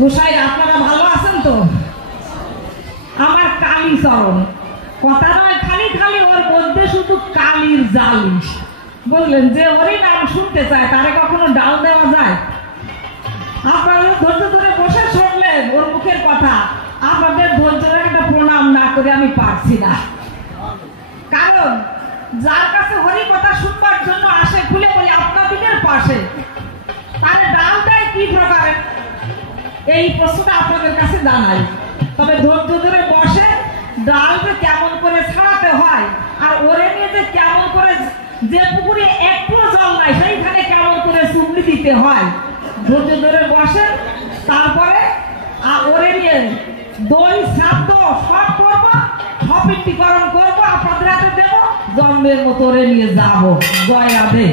গোসাই আপনারা ভালো আছেন তো? আমার কালী চরণ কথা নয়, খালি খালি ওর মধ্যে শুধু কালির জালিশ। বললেন যে ওরই নাম শুনতে চায় তারে কখনো ডাল দেওয়া যায়? আপনারা ধৈর্য ধরে বসে শুনলেন ওর মুখের কথা, আপনাদের ধৈর্যের একটা প্রণাম না করে আমি পারছি না। কারণ যার কাছে হরি কথা শুনবার জন্য আসে, খুলে বলি আপনাদের পাশে, তাহলে ডাল দেয় কি প্রকারে এই প্রশ্নটা আপনাদের কাছে জানাই। তবে ধৈর্য ধরে বসে ডালকে কেমন করে ছাড়াতে হয়, আর ওরে নিয়ে যে কেমন করে, যে পুকুরে একটু জল নাই সেইখানে কেমন করে চুমড়ি দিতে হয়, ধৈর্য ধরে বসেন। তারপরে ওরে নিয়ে দই শ্রাদ্ধ সব করবো, সপিণ্ডীকরণ করবো, আপনাদের হাতে দেবো, জন্মের মতো ওরে নিয়ে যাবো গয়াবে।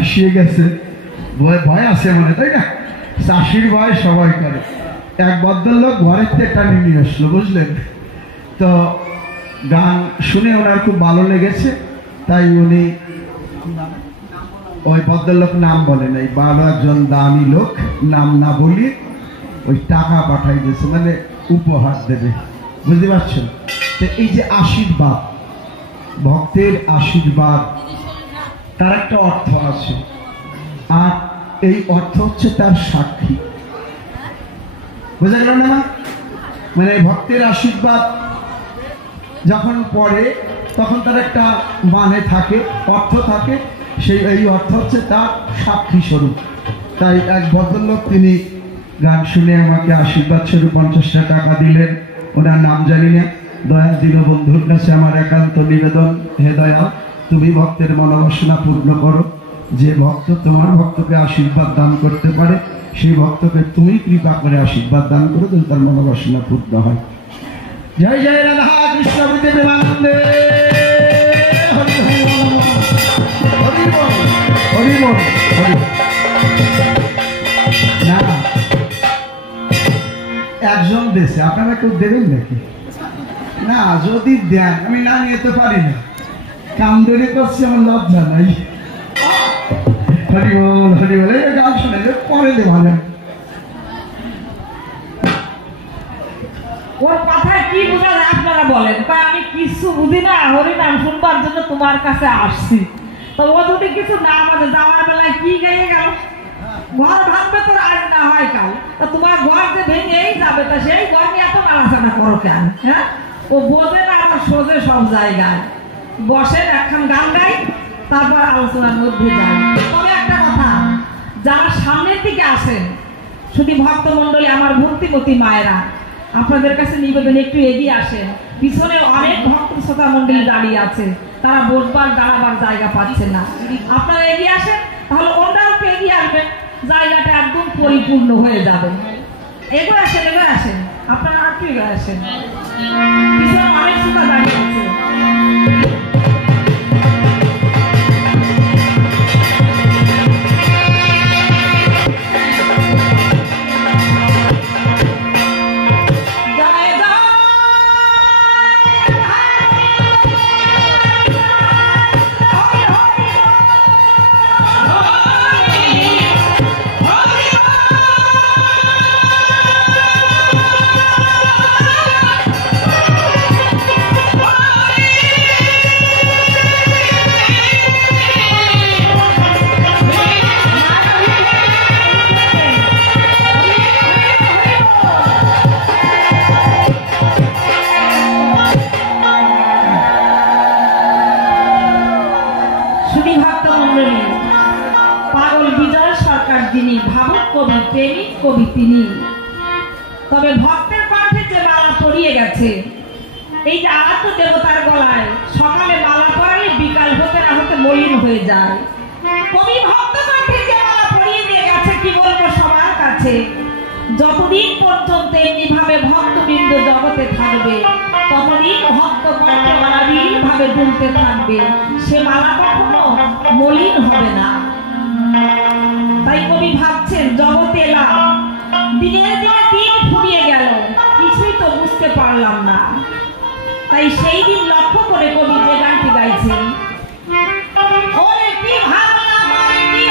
আসিয়ে গেছে, ভয় আছে মানে, তাই না? চাষির ভয় সবাই করে। এক ভদ্রলোক ঘরের থেকে টানি নিয়ে আসলো, বুঝলেন তো? গান শুনে ওনার খুব ভালো লেগেছে, তাই উনি ওই ভদ্রলোক নাম বলে নাই, 12 জন দামি লোক নাম না বলি ওই টাকা পাঠাই দিয়েছে, মানে উপহার দেবে, বুঝতে পারছেন? তো এই যে আশীর্বাদ, ভক্তের আশীর্বাদ, তার একটা অর্থ আছে, আর এই অর্থ হচ্ছে তার সাক্ষী। বোঝা গেল না? মানে ভক্তের আশীর্বাদ যখন পড়ে তখন তার একটা মানে থাকে, অর্থ থাকে, সেই এই অর্থ হচ্ছে তার সাক্ষী স্বরূপ। তাই এক ভদ্রলোক তিনি গান শুনে আমাকে আশীর্বাদ স্বরূপ 50টা টাকা দিলেন। ওনার নাম জানি না। দয়া দীনবন্ধুর কাছে আমার একান্ত নিবেদন, হে দয়াল, তুমি ভক্তের মনোবাসনা পূর্ণ করো। যে ভক্ত তোমার ভক্তকে আশীর্বাদ দান করতে পারে, সেই ভক্তকে তুমি কৃপা করে আশীর্বাদ দান করো, যদি তার মনোবাসনা পূর্ণ হয়। জয় জয় রাধা কৃষ্ণ প্রেমানন্দে, হরি হরি হরি হরি। না, একজন দেশে আপনারা কেউ দেবেন নাকি? না, যদি দেন আমি না নিতে পারি না, কাম ধরে করছি, আমার লজ্জা নাই। হরি বল হরি বল, এই গান শুনে পরে দেওয়া যায়। ওর কথায় কি বোঝা যায় আপনারা বলেন? তাই আমি কিছু বুঝি না, হরিনাম শুনবার জন্য তোমার কাছে আসছি। তো ও যদি কিছু না মানে যাওয়ার বেলায় কি গাইয়ে গেল, ঘর ভাঙবে তো আজ না হয় কাল, তা তোমার ঘর যে ভেঙেই যাবে, তা সেই ঘর নিয়ে এত নাড়াচাড়া করো কেন? হ্যাঁ, ও বোঝে না, আমার সোজে সব জায়গায় বসেন, এখন গান গাই, তারপর আলোচনার মধ্যে যাই। তবে একটা কথা, যারা সামনের দিকে আসেন, শুধু ভক্তমন্ডলী, আমার ভক্তিমতী মায়েরা, আপনাদের কাছে নিবেদন একটু এগিয়ে আসেন। পিছনে অনেক ভক্ত শ্রোতা মন্ডলী দাঁড়িয়ে আছে, তারা বসবার দাঁড়াবার জায়গা পাচ্ছে না। আপনারা এগিয়ে আসেন, তাহলে ওনারাও এগিয়ে আসবেন, জায়গাটা একদম পরিপূর্ণ হয়ে যাবে। এবার আসেন, এবার আসেন, আপনারা আর কি এবার আসেন, পিছনে অনেক সুতা দাঁড়িয়ে আছে। প্রেমিক কবি তিনি, তবে ভক্তের কণ্ঠে যে মালা পরিয়ে গেছে, এই যে আরাধ্য দেবতার গলায় সকালে মালা পরালে বিকাল হতে না হতে মলিন হয়ে যায়। কবি ভক্ত কণ্ঠে যে মালা পরিয়ে দিয়ে গেছে, কি বলবো সবার কাছে, যতদিন পর্যন্ত এমনি ভাবে ভক্তবৃন্দ জগতে থাকবে ততদিন ভক্ত কণ্ঠে মালাবিহীন ভাবে দুলতে থাকবে, সে মালা কখনো মলিন হবে না। তাই কবি ভাবছেন, জগতে এলাম, দিনের দিনে দিন ফুরিয়ে গেল, কিছুই তো বুঝতে পারলাম না। তাই সেই দিন লক্ষ্য করে কবি যে গানটি গাইছেন, ওরে কি ভাবলাম কি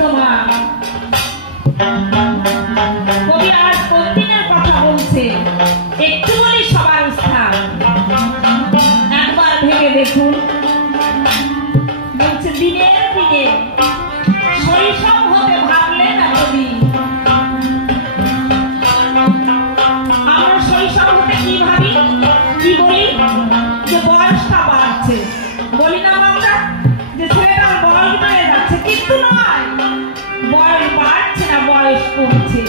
তোমার। কবি আজ কোন দিনের কথা বলছে একটু বলি সবার স্থান একবার ভেবে দেখুন। বলছে দিনের দিনে শৈশব হতে ভাবলে না কবি। আমরা শৈশব হতে কি ভাবি, কি বলি, যে বয়সটা বাড়ছে। বলি না আমরা যে ছেলেটার বয়স বেড়ে যাচ্ছে, কিন্তু নয়, বয়স বাড়ছে না, বয়স কমছে।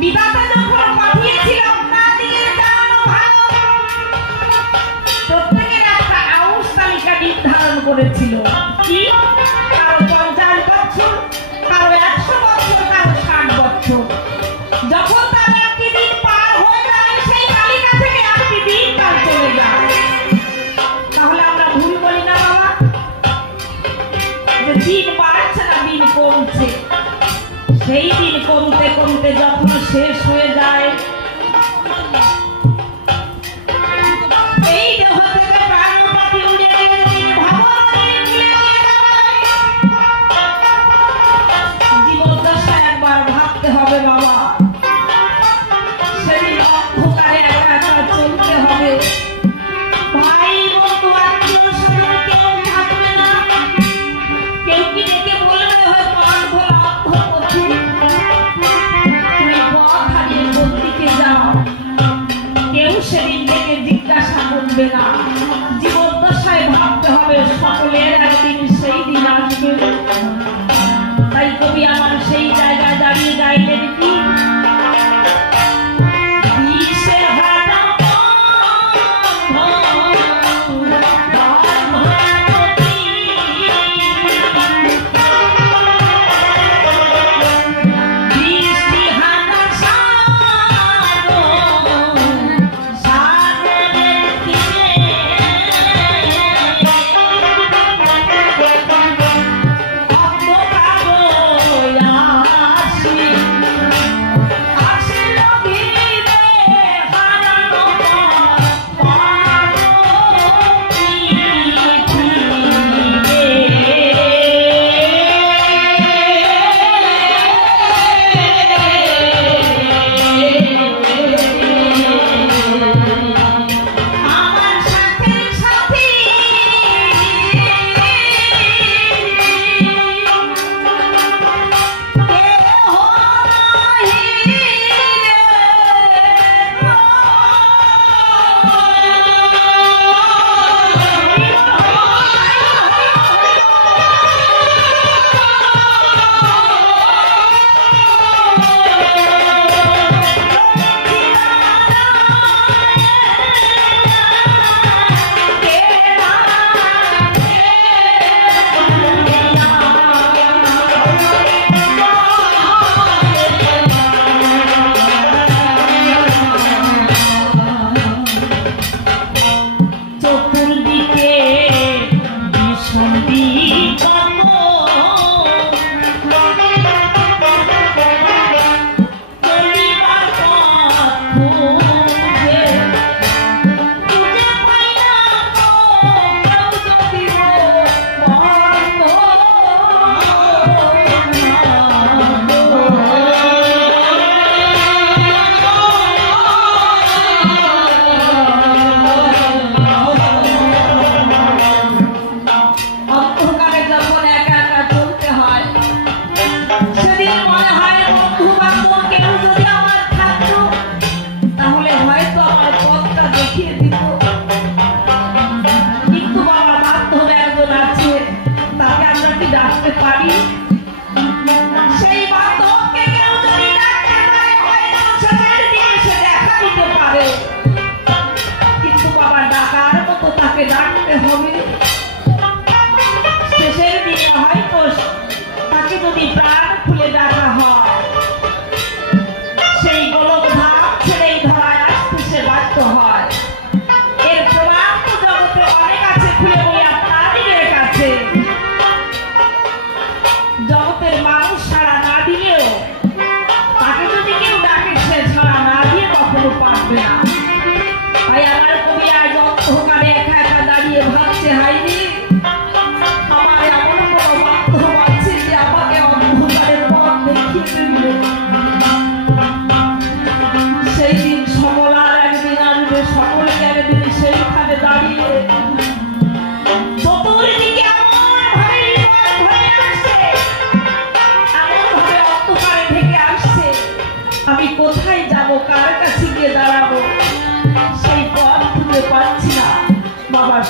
বিধাতা যখন পাঠিয়েছিল আপনাদের জানানো ভালো, প্রত্যেকের একটা আয়ুষ তালিকা নির্ধারণ করেছিল। কি? কারো 50 বছর, কারো 100 বছর, কারো 60 বছর। যখন তার একটি দিন পার হয়ে যায়, সেই তালিকা থেকে একটি দিন কাল চলে যায়। তাহলে আমরা ভুল বলি না বাবা, যে দিন বাড়ছে না, দিন কমছে। সেই দিন কমতে কমতে যখন শেষ হয়ে যায়, এই দেহ থেকে প্রাণ পাখি উড়ে গেলে তিনি ভগবানের ভুলে গিয়ে যাবে। জীবদ্দশায় একবার ভাবতে হবে বাবা, সেদিন অন্ধকারে একা একা চলতে হবে। ভাই বন্ধু আত্মীয় স্বজন কেউ থাকবে না। কেউ কি ডেকে বলবে হয়তো অন্ধ পথে তুমি পথ হারিয়ে কোন দিকে যাও, কেউ সেদিন থেকে জিজ্ঞাসা করবে না। জীবদ্দশায় ভাবতে হবে সকলের একদিন সেই দিন আসবে। তাই কবি আমার সেই জায়গায় দাঁড়িয়ে গাইলেন কি?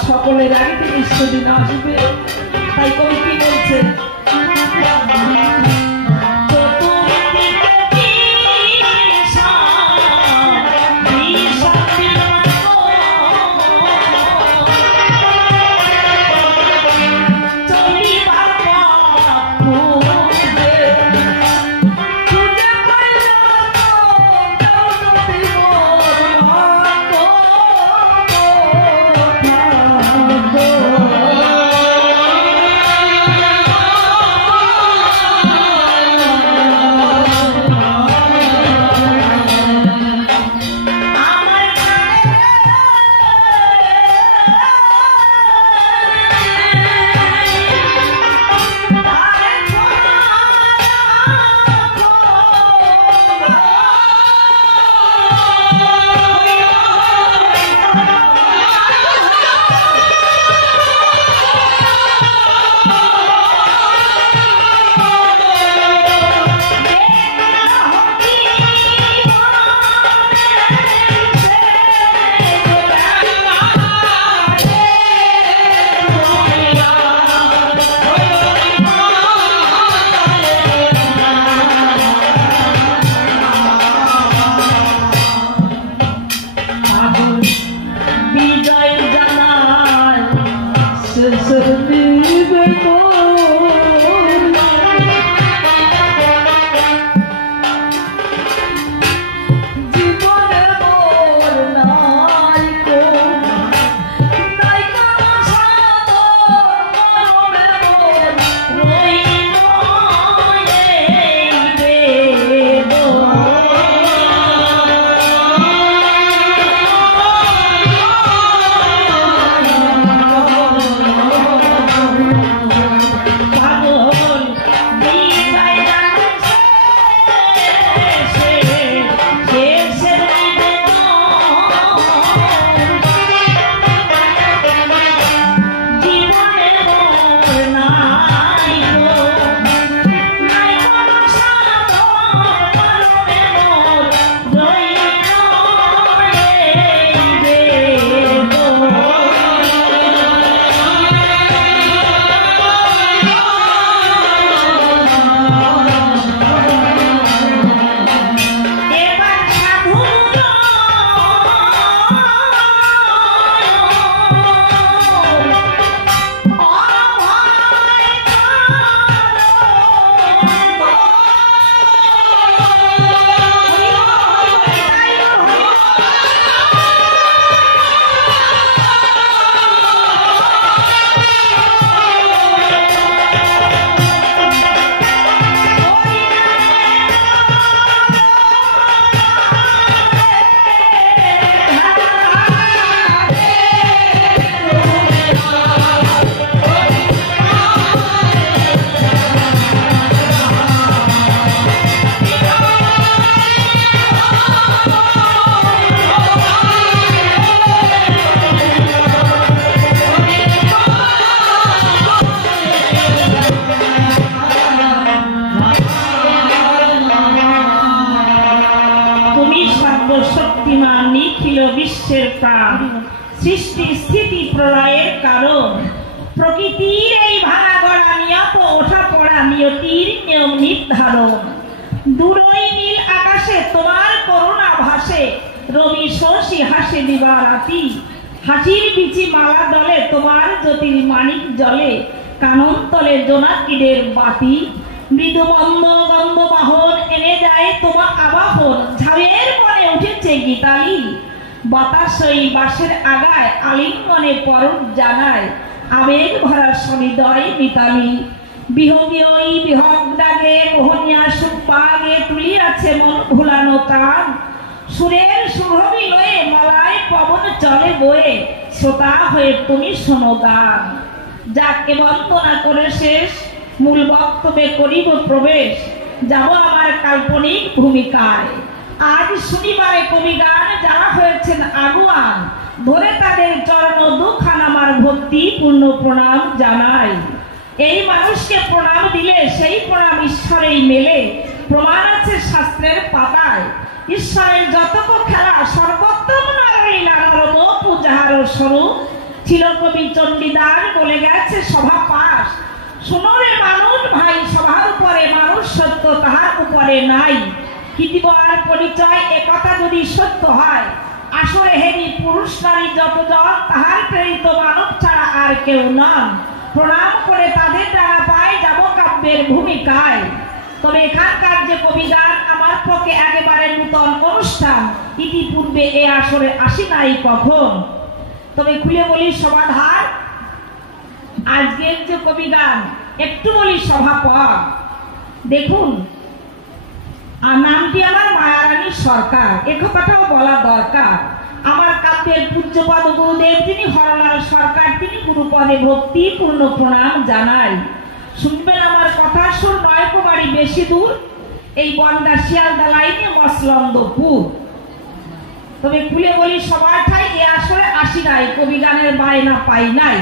সকলের আগে নিত্যদিন আসবে। তাই কবি কি বলছে, বিশ্বের প্রাণ, সৃষ্টি স্থিতি প্রলয়ের কারণ, প্রকৃতির এই ভাঙা গড়া নিয়ত ওঠা পড়া নিয়তির নিয়ম নির্ধারণ। দূরই নীল আকাশে তোমার করুণা ভাসে, রবি শশী হাসে দিবারাতি। হাসির বিচি মালা দলে তোমার জ্যোতির মানিক জলে, কানন তলে জোনাকিদের বাতি। মৃদু মন্দ গন্ধ বাহন এনে যায় তোমার আবাহন, ঝাড়ের পরে উঠেছে গীতালি। বাতাসই বাঁশের আগায় আলিঙ্গনে পরশ জানায়, আবেগ ভরা সনিদয় মিতালি। বিহগীয় বিহগ ডাকে মোহনিয়া সুখ পাগে, তুলিয়াছে মন ভুলানো তান। সুরের সুরভি লয়ে মলায় পবন চলে বয়ে, শ্রোতা হয়ে তুমি শোনো গান। যাকে বন্দনা করে শেষ, মূল বক্তব্যে করিব প্রবেশ, যাব আমার কাল্পনিক ভূমিকায়। আজ শনিবারে কবি গান যারা হয়েছেন আগুয়ান, ধরে তাদের চরণ দুখান আমার ভক্তি পূর্ণ প্রণাম জানাই। এই মানুষকে প্রণাম দিলে সেই প্রণাম ঈশ্বরেই মেলে, প্রমাণ আছে শাস্ত্রের পাতায়। ঈশ্বরের যতক খেলা সর্বোত্তম নারায়ণ পূজাহার স্বরূপ, ছিল কবি চণ্ডীদাস, বলে গেছে সভা পাশ। শোনো রে মানুষ ভাই, সভার উপরে মানুষ সত্য, তাহার উপরে নাই। কি দিব আর পরিচয়, একথা যদি সত্য হয়, আসরে হেরি পুরুষ নারী যতজন, তাহার প্রেরিত মানব ছাড়া আর কেউ নন। প্রণাম করে তাদের ডানা পায়, যাব কাব্যের ভূমিকায়। তবে এখানকার যে কবিগান আমার পক্ষে একেবারে নূতন অনুষ্ঠান, ইতিপূর্বে এ আসরে আসি নাই কখন। তবে খুলে বলি সমাধান, আজকের যে কবিগান একটু বলি সভাপদ। দেখুন, আর নামটি আমার মায়ারানী সরকার, এ কথাটাও বলা দরকার। আমার কাব্যের পূজ্যপদ গুরুদেব যিনি হরলাল সরকার, তিনি গুরুপদে ভক্তি পূর্ণ প্রণাম জানাই। শুনবেন আমার কথা, সুর নয় বাড়ি বেশি দূর, এই বনগা শিয়ালদা লাইনে মসলন্দপুর। তবে খুলে বলি সবার ঠাই এ আসরে আসি নাই, কবি গানের বায়না পাই নাই।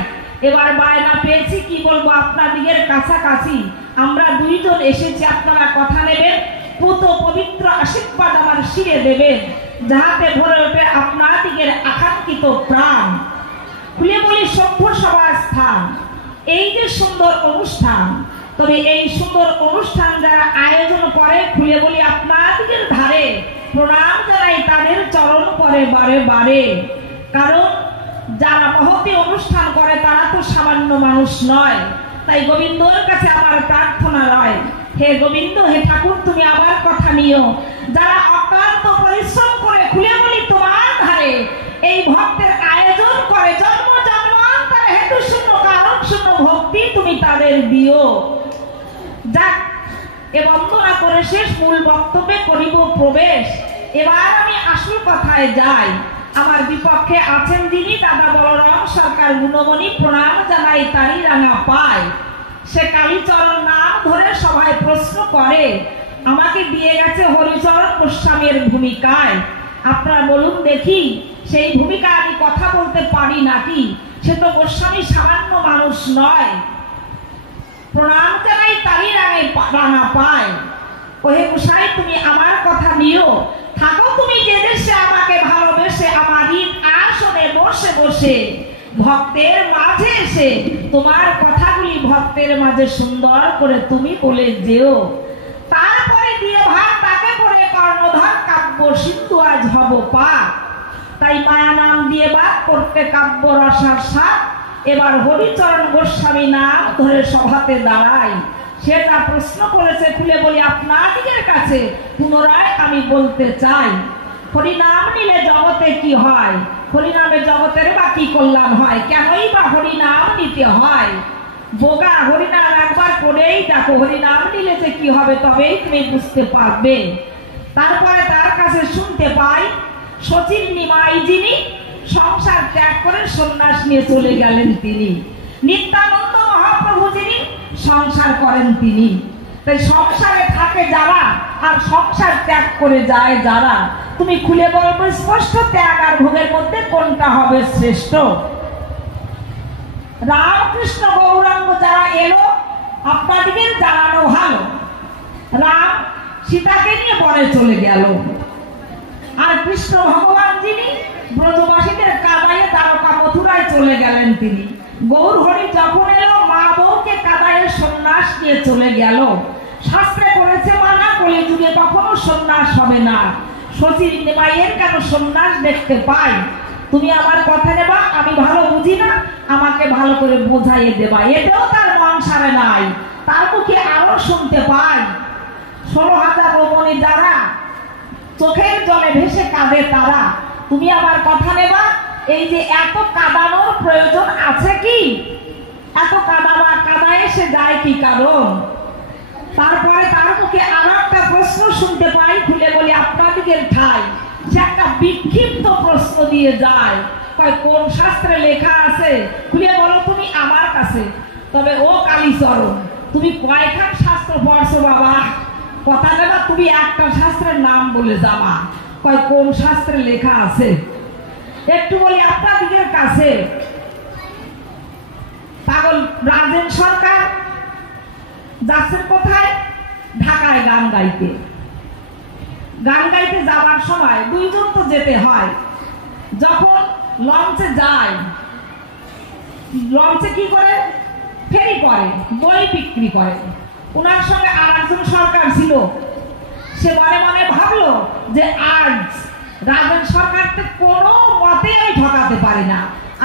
এবার বায়না পেয়েছি, কি বলবো আপনাদিগের কাছাকাছি। আমরা দুইজন এসেছি, আপনারা কথা নেবেন, পুত পবিত্র আশীর্বাদ আমার শিরে দেবেন, যাহাতে ভরে ওঠে আপনাদিগের আকাঙ্ক্ষিত প্রাণ। খুলে বলি সভ্য সভা স্থান, এই যে সুন্দর অনুষ্ঠান। তবে এই সুন্দর অনুষ্ঠান যারা আয়োজন করে, খুলে বলি আপনাদিগের ধারে প্রণাম জানাই তাদের চরণ পরে বারে বারে। কারণ যারা মহতি অনুষ্ঠান করে তারা তো সামান্য মানুষ নয়। তাই গোবিন্দর কাছে আমার প্রার্থনা রয়, হে গোবিন্দ, হে ঠাকুর, তুমি আবার কথা নিও। যারা অক্লান্ত পরিশ্রম করে, খুলে বলি তোমার ধারে এই ভক্তের আয়োজন করে, জন্ম জন্মান্তরে হেতু শূন্য কারণ শূন্য ভক্তি তুমি তাদের দিও। যাক, এ বন্দনা করে শেষ, মূল বক্তব্যে করিব প্রবেশ। এবার আমি আসল কথায় যাই। আমার বিপক্ষে আছেন যিনি, দাদা বলরাম সরকার গুণমণি, প্রণাম জানাই তারই রাঙা পায়। সে কালীচরণ নাম ধরে সবাই প্রশ্ন করে, আমাকে দিয়ে গেছে হরিচরণ গোস্বামীর ভূমিকায়। আপনারা বলুন দেখি, সেই ভূমিকা আমি কথা বলতে পারি নাকি? সে তো গোস্বামী সামান্য মানুষ নয়। প্রণাম জানাই তারই রাঙা পায়। ওহে গোসাই, তুমি আমার কথা নিও, থাকো তুমি যে দেশে, আমাকে ভালোবেসে আমার ঈদ আসনে বসে বসে ভক্তের মাঝে এসে তোমার কথাগুলি ভক্তের মাঝে সুন্দর করে তুমি বলে যেও। তারপরে দিয়ে ভাত তাকে করে কর্ণধার কাব্য সিন্ধু আজ হব পাক। তাই মায়া নাম দিয়ে বাদ করতে কাব্য রসার সাথ, এবার হরিচরণ গোস্বামী নাম ধরে সভাতে দাঁড়াই। সেটা প্রশ্ন করেছে, খুলে বলি আপনাদিগের কাছে পুনরায় আমি বলতে চাই, হরিনাম নিলে জগতে কি হয়? হরিনামে জগতের বা কি কল্যাণ হয়? কেনই বা হরিনাম নিতে হয়? বোকা, হরিনাম একবার করেই দেখো, হরিনাম নিলে যে কি হবে তবেই তুমি বুঝতে পারবে। তারপরে তার কাছে শুনতে পাই, সচিব নিমাই যিনি সংসার ত্যাগ করে সন্ন্যাস নিয়ে চলে গেলেন তিনি। নিত্যানন্দ মহাপ্রভু যিনি সংসার করেন তিনি। তাই সংসারে থাকে যারা আর সংসার ত্যাগ করে যায় যারা, তুমি খুলে বলবো স্পষ্ট, ত্যাগ আর ভোগের মধ্যে কোনটা হবে শ্রেষ্ঠ? রামকৃষ্ণ গৌরাঙ্গ যারা এলো, আপনাদেরকে জানানো ভালো, রাম সীতাকে নিয়ে বনে চলে গেল, আর কৃষ্ণ ভগবান যিনি ব্রজবাসীদের কাদায়ে দ্বারকা মথুরায় চলে গেলেন তিনি। গৌর হরি যখন এলো, মা বউকে কাদায়ে সন্ন্যাস নিয়ে চলে গেল। শাস্ত্রে করেছে মানা, কলিযুগে কখনো সন্ন্যাস হবে না। সচিব নিমাইয়ের কেন সন্ন্যাস দেখতে পাই? তুমি আমার কথা নেবা, আমি ভালো বুঝি না, আমাকে ভালো করে বোঝাইয়ে দেবা, এতেও তার মন সারে নাই। তার মুখে আরো শুনতে পাই, 16,000 রমণী যারা চোখের জলে ভেসে কাঁদে তারা। তুমি আমার কথা নেবা, এই যে এত কাঁদানোর প্রয়োজন আছে কি? এত কাদায় এসে যায় কি কারণ? তারপরে তার মুখে আরো একটা প্রশ্ন শুনতে পাই, খুলে বলি আপনাদিগের ঠাই। সে একটা বিক্ষিপ্ত প্রশ্ন দিয়ে যায়, কয় কোন শাস্ত্রে লেখা আছে? খুলে বলো তুমি আমার কাছে। তবে ও কালীচরণ, তুমি কয়খান শাস্ত্র পড়ছো বাবা? কথা নেবা, তুমি একটা শাস্ত্রের নাম বলে যাবা। কয় কোন শাস্ত্রে লেখা আছে? একটু বলি আপনাদিগের কাছে। পাগল রাজেন সরকার যাচ্ছেন কোথায়? ঢাকায় গান গাইতে। গান গাইতে যাওয়ার সময় দুইজন তো যেতে হয়। যখন লঞ্চে যায়, লঞ্চে কি করে, ফেরি করে, বই বিক্রি করে। ওনার সঙ্গে আর একজন সরকার ছিল, সে মনে মনে ভাবলো যে আজ রাজেন সরকারকে কোনো মতে আমি ঠকাতে পারি না।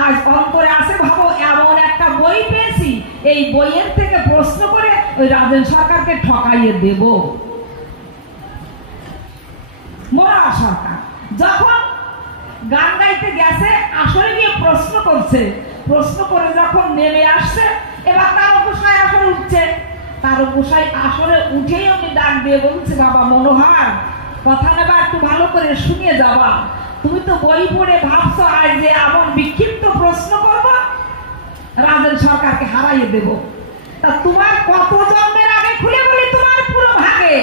আজ অন্তরে আসে ভাবো এমন একটা বই পেয়েছি, এই বইয়ের থেকে প্রশ্ন করে ওই রাজেন সরকারকে ঠকাইয়ে দেব। মোরা সরকার যখন গান গাইতে গেছে, আসলে গিয়ে প্রশ্ন করছে, প্রশ্ন করে যখন নেমে আসছে, এবার তার গোসাই আসলে উঠছে। তার গোসাই আসলে উঠেই আমি ডাক দিয়ে বলছে, বাবা মনোহর, কথা নেবা একটু ভালো করে শুনিয়ে যাবা। তুমি তো বই পড়ে ভাবছো আজ যে এমন বিক্ষিপ্ত প্রশ্ন করব, রাজেন সরকারকে হারাইয়ে দেব। তা তোমার কত জন্মের আগে খুলে বলি তোমার পুরো ভাগে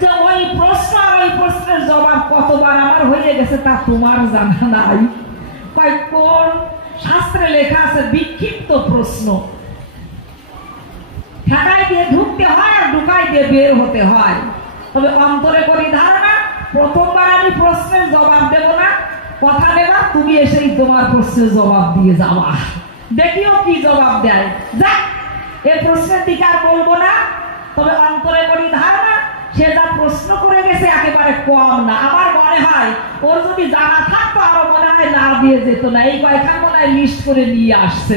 যে ওই প্রশ্ন আর ওই প্রশ্নের জবাব কতবার আমার হয়ে গেছে তা তোমার জানা নাই। কোন শাস্ত্রে লেখা আছে বিক্ষিপ্ত প্রশ্ন ঠেকাই দিয়ে ঢুকতে হয় আর ঢুকাই দিয়ে বের হতে হয়। তবে অন্তরে করি ধারণা, প্রথমবার আমি প্রশ্নের জবাব দেব না, কথা নেবা, তুমি এসেই তোমার প্রশ্নের জবাব দিয়ে যাওয়া, দেখিও কি জবাব দেয়। যাক, এই প্রশ্নের দিকে আর বলবো না। তবে অন্তরে করি ধারণা, সে যা প্রশ্ন করে গেছে একেবারে কম না। আমার মনে হয় ওর যদি জানা থাকতো আরো মনে হয় না দিয়ে যেত না। এই কয়েকখান মনে হয় লিস্ট করে নিয়ে আসছে।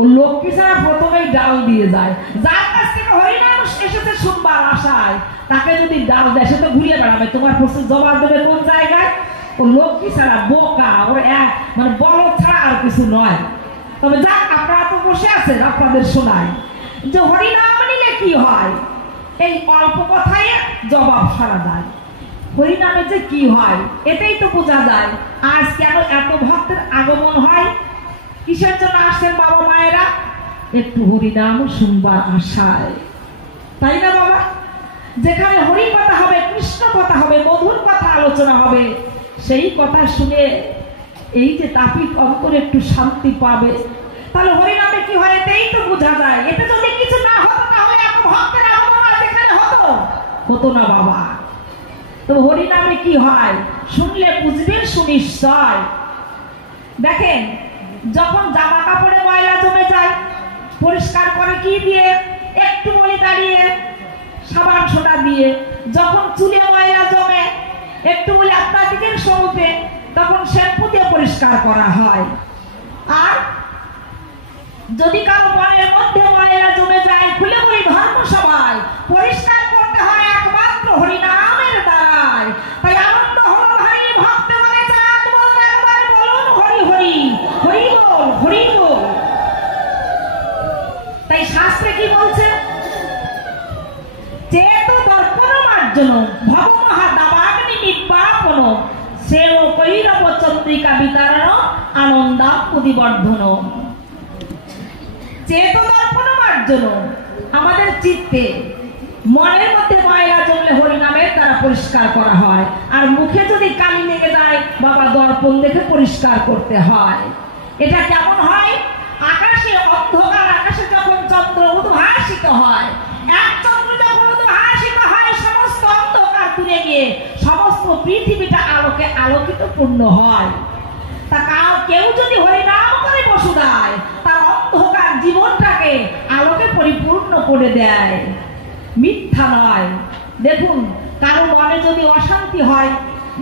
ও লক্ষ্মী ছাড়া প্রথমেই ডাল দিয়ে যায়। যার কাছ থেকে হরিনাম এসেছে শুনবার আশায়, তাকে যদি ডাল দেয় সে তো ঘুরিয়ে বেড়াবে, তোমার প্রশ্নের জবাব দেবে কোন জায়গায়। ও লক্ষ্মী ছাড়া বোকা, ওর এক মানে বলদ ছাড়া আর কিছু নয়। তবে যাক, আপনারা তো বসে আছেন, আপনাদের শোনায় যে হরিনাম নিলে কি হয়। এই অল্প কথায় জবাব সারা যায়। হরিনামে যে কি হয় এটাই তো বোঝা যায়। আজ কেন এত ভক্তের আগমন হয়, কিসের জন্য আসছেন বাবা মায়েরা? একটু হরিনাম শুনবার আশায়, তাই না বাবা? যেখানে হরি কথা হবে, কৃষ্ণ কথা হবে, মধুর কথা আলোচনা হবে, সেই কথা শুনে এই যে তাপিত অন্তরে একটু শান্তি পাবে। তাহলে হরিনামে কি হয় এটাই তো বোঝা যায়। এতে যদি কিছু না হতো তাহলে এত ভক্তের আগমন যেখানে হতো না বাবা। তো হরিনামে কি হয় শুনলে বুঝবে সুনিশ্চয়। দেখেন, যখন জামা কাপড়ে ময়লা জমে যায় পরিষ্কার করে কি দিয়ে? একটু বলি দাঁড়িয়ে সাবান সোডা দিয়ে। যখন চুলে ময়লা জমে একটু বলি আপনার দিকের স্বরূপে, তখন শ্যাম্পু দিয়ে পরিষ্কার করা হয়। আর যদি কারো মনের মধ্যে ময়লা জমে যায়, খুলে বলি ধর্মসভায় পরিষ্কার করতে হয় একমাত্র হরিনামের দ্বারায়। তাই আনন্দ হল ভাই ভক্ত বলে চাঁদ বলতে একবার বলুন হরি হরি, হরি বল, হরি বল। তাই শাস্ত্রে কি বলছে? চেত দর্পণ মার্জন ভব মহাদাবাগ্নি নির্বাপন সেও কৈরব চন্দ্রিকা বিতারণ আনন্দাপুদিবর্ধন। চেত দর্পণ মার্জন, আমাদের চিত্তে মনের মধ্যে ময়লা জমলে হরিনামের দ্বারা পরিষ্কার করা হয়। আর মুখে যদি কালি লেগে যায় বাবা দর্পণ দেখে পরিষ্কার করতে হয়। এটা কেমন হয়? আকাশে অন্ধকার, আকাশে যখন চন্দ্র উদ্ভাসিত হয়, এক চন্দ্র যখন উদ্ভাসিত হয় সমস্ত অন্ধকার দূরে গিয়ে সমস্ত পৃথিবীটা আলোকে আলোকিত পূর্ণ হয়। তা কেউ যদি হরিনাম করে বসু দেয়, তার অন্ধকার জীবনটাকে আলোকে পরিপূর্ণ করে দেয়, মিথ্যা নয়। দেখুন, কারো মনে যদি অশান্তি হয়,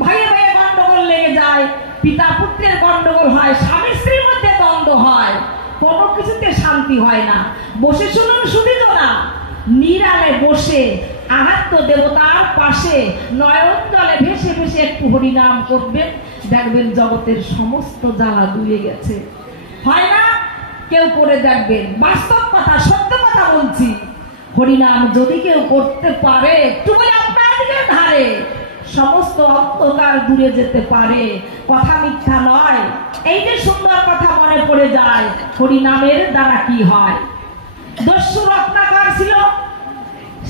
ভাইয়ে ভাইয়ে গন্ডগোল লেগে যায়, পিতা পুত্রের গন্ডগোল হয়, স্বামী স্ত্রীর মধ্যে দ্বন্দ্ব হয়, কোনো কিছুতে শান্তি হয় না। বসে শুনুন, শুনিত না, নিরালে বসে আহাত্ম দেবতার পাশে নয়ন জলে ভেসে ভেসে একটু হরিনাম করবেন, দেখবেন জগতের সমস্ত জ্বালা ধুয়ে গেছে। হয় না? কেউ করে দেখবেন, বাস্তব কথা, সত্য কথা বলছি। হরিনাম যদি কেউ করতে পারে, একটু বলে আপনার দিকে ধারে, সমস্ত অন্ধকার দূরে যেতে পারে। কথা মিথ্যা নয়। এই যে সুন্দর কথা মনে পড়ে যায়, হরিনামের দ্বারা কি হয়। দস্যু রত্নাকর ছিল,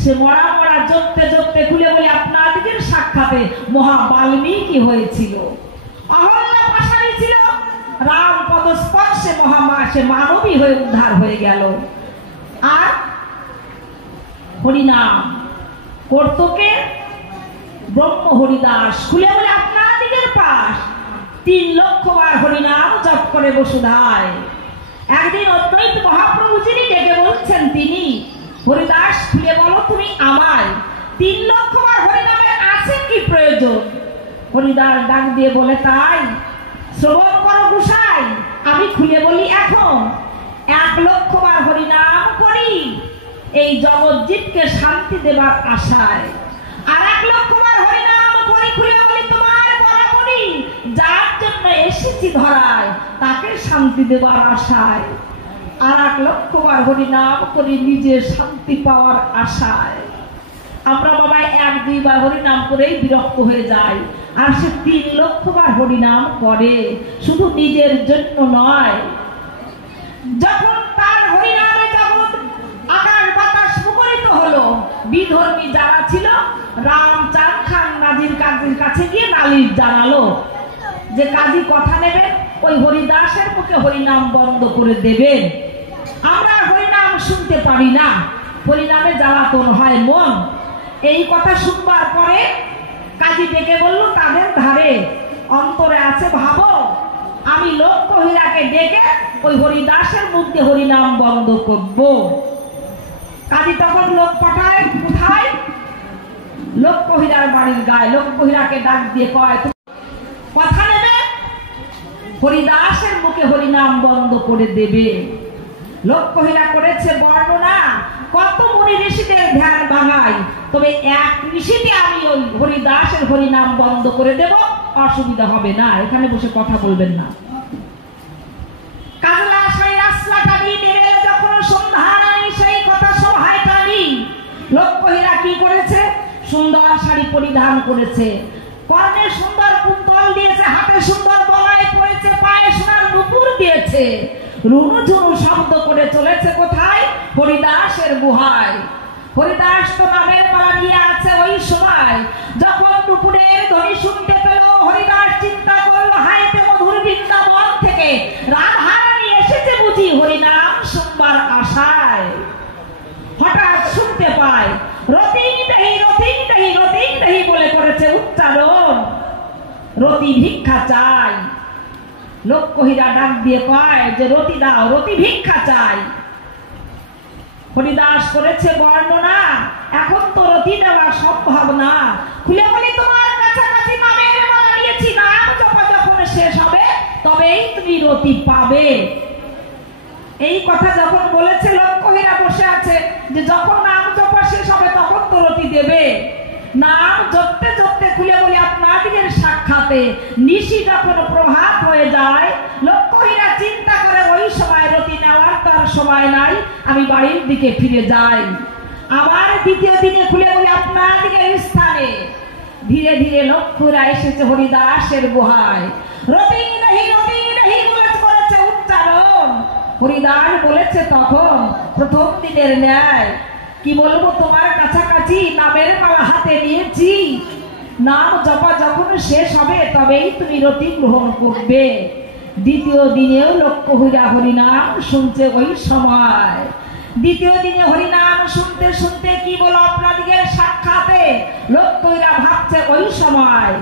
সে মরা মরা জপতে জপতে খুলে বলে আপনার দিকের সাক্ষাতে মহা বাল্মীকি হয়েছিল। অহল্যা পাশারি ছিল, রাম পদস্পর্শে সে মানবী হয়ে উদ্ধার হয়ে গেল। আর হরিনাম কর্তকে ব্রহ্ম হরিদাস খুলে বলে আপনার দিকের পাশ 3 লক্ষ বার হরিনাম জপ করে বসুধায়। একদিন অদ্বৈত মহাপ্রভু যিনি ডেকে বলছেন, তিনি, হরিদাস খুলে বলো তুমি আমায় 3 লক্ষ বার হরিনামের আছে কি প্রয়োজন? হরিদাস ডাক দিয়ে বলে, তাই শ্রবণ করো গোসাই, আমি খুলে বলি এখন 1 লক্ষ বার হরিনাম করি এই জগজ্জীবকে শান্তি দেবার আশায়, আর 1 লক্ষ বার হরিনাম করি খুলে বলি তোমার বরাবরই যার জন্য এসেছি ধরায় তাকে শান্তি দেবার আশায়, আর 1 লক্ষ বার হরিনাম করি নিজে শান্তি পাওয়ার আশায়। আমরা বাবা 1-2 বার হরিনাম করেই বিরক্ত হয়ে যায়, আর সে 3 লক্ষ বার হরিনাম করে, শুধু নিজের জন্য নয়। যখন তার হরিনামে জগৎ আকাশ বাতাস মুখরিত হলো, বিধর্মী যারা ছিল রামচাঁদ খান নাজির কাজীর কাছে গিয়ে নালিশ জানালো যে কাজী কথা নেবেন, ওই হরিদাসের মুখে হরিনাম বন্ধ করে দেবেন, আমরা হরিনাম শুনতে পারি না, হরিনামে জ্বালাতন হয় মন। এই কথা শুনবার পরে কাজী ডেকে বলল, তাদের ধারে অন্তরে আছে ভাবো, আমি লোকহিরাকে ডেকে ওই হরিদাসের মুখ দিয়ে হরিনাম বন্ধ করব। কাজী তখন লোক পাঠায়, কোথায়? লোকহিরার বাড়ির গায়ে। লোকহিরাকে ডাক দিয়ে কয়, কথা নেবে, হরিদাসের মুখে হরিনাম বন্ধ করে দেবে। লোকহিরা করেছে বর্ণনা, কত মুনি ঋষিদের ধ্যান ভাঙাই, তবে এক ঋষিতে আমি ওই হরিদাসের হরিনাম বন্ধ করে দেব, অসুবিধা হবে না, এখানে বসে কথা বলবেন না। কাজলা সেই রাস্তাটা নিয়ে যখন সন্ধ্যা নাই সেই কথা সভায় টানি। লোকহিরা কি করেছে? সুন্দর শাড়ি পরিধান করেছে, কর্ণে সুন্দর কুন্তল দিয়েছে, হাতে সুন্দর বলাই পরেছে, পায়ে সোনার নুপুর দিয়েছে, রুনু ঝুনু শব্দ করে চলেছে কোথায়? হরিদাসের গুহায়। হরিদাস তো নামের মালা নিয়ে আছে। ওই সময় যখন নুপুরের ধ্বনি শুনতে পেল, হরিদাস চিন্তা করলো, হাইতে মধুর বৃন্দাবন থেকে রাধারানী এসেছে বুঝি হরিনাম শুনবার আশায়। হঠাৎ শুনতে পায় রতিং দেহি রতিং দেহি রতিং দেহি বলে করেছে উচ্চারণ, রতি ভিক্ষা চাই। লোকহিরা ডাক দিয়ে কয় যে রতি দাও, রতি ভিক্ষা চাই। হরিদাস করেছে বর্ণনা, এখন তো রতি দেওয়া সম্ভব না, খুলে বলি তোমার কাছাকাছি নামের মালা নিয়েছি, নাম জপা যখন শেষ হবে তবেই তুমি রতি পাবে। এই কথা যখন বলেছে, লোকহিরা বসে আছে যে যখন নাম জপা শেষ হবে তখন তো রতি দেবে। নাম জপতে জপতে খুলে বলি আপনাদের সাক্ষাতে নিশি যখন প্রভাত হয়ে যায়, লোকহিরা চিন্তা করে ওই সময় রতি নেওয়ার তার সময় নাই, আমি বাড়ির দিকে ফিরে যাই। আবার দ্বিতীয় দিনে খুলে বলি আপনাদের স্থানে ধীরে ধীরে লোকহিরা এসেছে হরিদাসের গুহায়। রতি নেহি করেছে উচ্চারণ। হরিদাস বলেছে তখন প্রথম দিনের ন্যায়, কি বলবো তোমার কাছাকাছি নামের মালা হাতে নিয়েছি, নাম জপা যখন শেষ হবে তবেই তুমি রতি গ্রহণ করবে। দ্বিতীয় দিনেও লোকহিরা হরিনাম শুনছে ওই সময়। দ্বিতীয় দিনে হরিনাম শুনতে শুনতে কি বলো আপনাদের সাক্ষাতে লোকহিরা ভাবছে ওই সময়,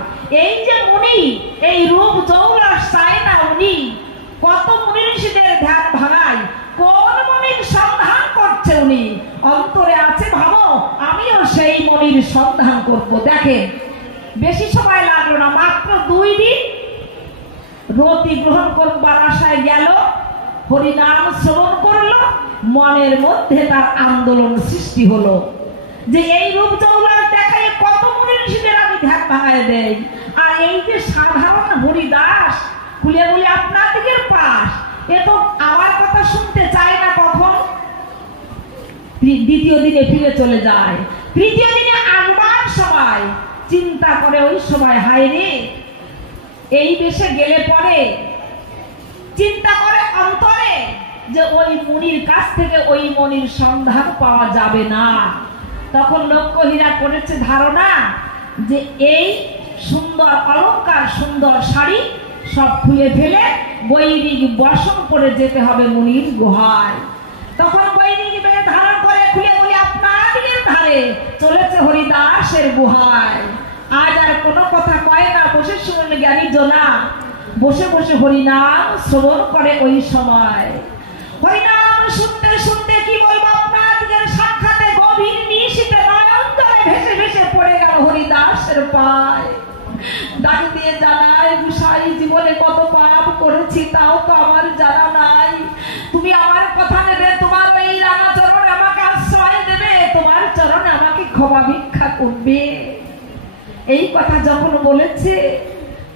এই যে মুনি এই রূপ জৌলস চায় না, উনি কত মুনি ঋষিদের ধ্যান ভাঙায়, কোন মনির সন্ধান করছে উনি, অন্তরে আছে ভাবো আমিও সেই মনির সন্ধান করব। দেখেন বেশি সময় লাগলো না, মাত্র 2 দিন রতি গ্রহণ করবার আশায় গেল, হরিনাম শ্রবণ করলো, মনের মধ্যে তার আন্দোলন সৃষ্টি হলো যে এই রূপ জৌলার দেখায় কত মুনি ঋষিদের আমি ধ্যান ভাঙায় দেয়, আর এই যে সাধারণ হরিদাস খুলে বলি আপনাদের পাশ, এ তো আমার কথা শুনতে চায় না কখন। দ্বিতীয় দিনে ফিরে চলে যায়। তৃতীয় দিনে আসবার সময় চিন্তা করে ওই সময়, হায় রে এই দেশে গেলে পরে চিন্তা করে অন্তরে যে ওই মুনির কাছ থেকে ওই মনির সন্ধান পাওয়া যাবে না। তখন লোকহিরা করেছে ধারণা যে এই সুন্দর অলংকার সুন্দর শাড়ি সব খুলে ফেলে বৈদিক বসন করে যেতে হবে মুনির গুহায়। তখন বৈদিক বেশ ধারণ করে খুলে বলি আপনাদের ধারে চলেছে হরিদাসের গুহায়। আজ আর কোনো কথা কয় না, বসে শুনলে জ্ঞানী জনা বসে বসে হরিনাম শ্রবণ করে ওই সময়। হরিনাম শুনতে শুনতে কি বলবো আপনাদের সাক্ষাতে গভীর নিশীথে নয়ন জলে ভেসে ভেসে পড়ে গেল হরিদাসের পায়। ডাক দিয়ে জানায়, গোসাই জীবনে কত পাপ করেছি তাও তো আমার জানা নাই। তুমি আমার কথা নেবে, তোমার এই রাঙা চরণ আমাকে আশ্রয় দেবে, তোমার চরণে আমাকে ক্ষমা ভিক্ষা করবে। এই কথা যখন বলেছে,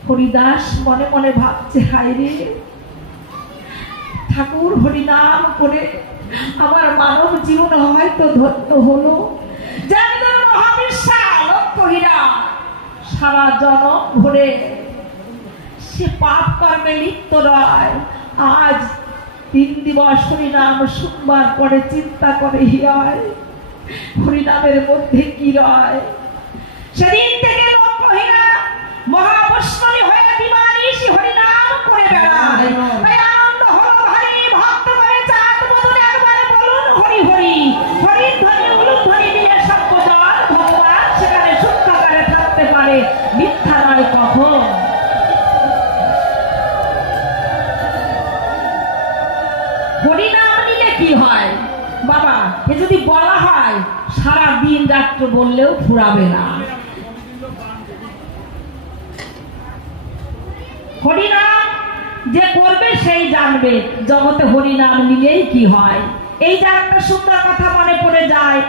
হরিদাস মনে মনে ভাবছে, হায় রে ঠাকুর, হরিনাম করে আমার মানব জীবন হয়তো ধন্য হলো। যাদের মহাবিশাল কহিরা সারা জনম ভরে সে পাপ কর্মে লিপ্ত নয়, আজ 3 দিবস হরিনাম শুনবার পরে চিন্তা করে হিয়ায় হরিনামের মধ্যে কি রয়। সেদিন থেকে লোকহীনা মহাবৈষ্ণবী হয়ে দিবানিশি হরিনাম করে বেড়ায়। আনন্দ হলো ভারী, ভক্ত করে চাঁদ বদলে একবার বলুন হরি হরি। হরির ধ্বনি উলুধ্বনি দিয়ে সর্বদল ভগবান সেখানে সূক্ষ্মকারে থাকতে পারে, মিথ্যা নয় কখন। হরিনাম নিলে কি হয় বাবা, এ যদি বলা হয় সারা দিন রাত্র বললেও ফুরাবে না। হরিনাম যে করবে সেই জানবে জগতে হরিনাম নিলেই কি হয়। এই যে একটা সুন্দর কথা মনে পড়ে যায়,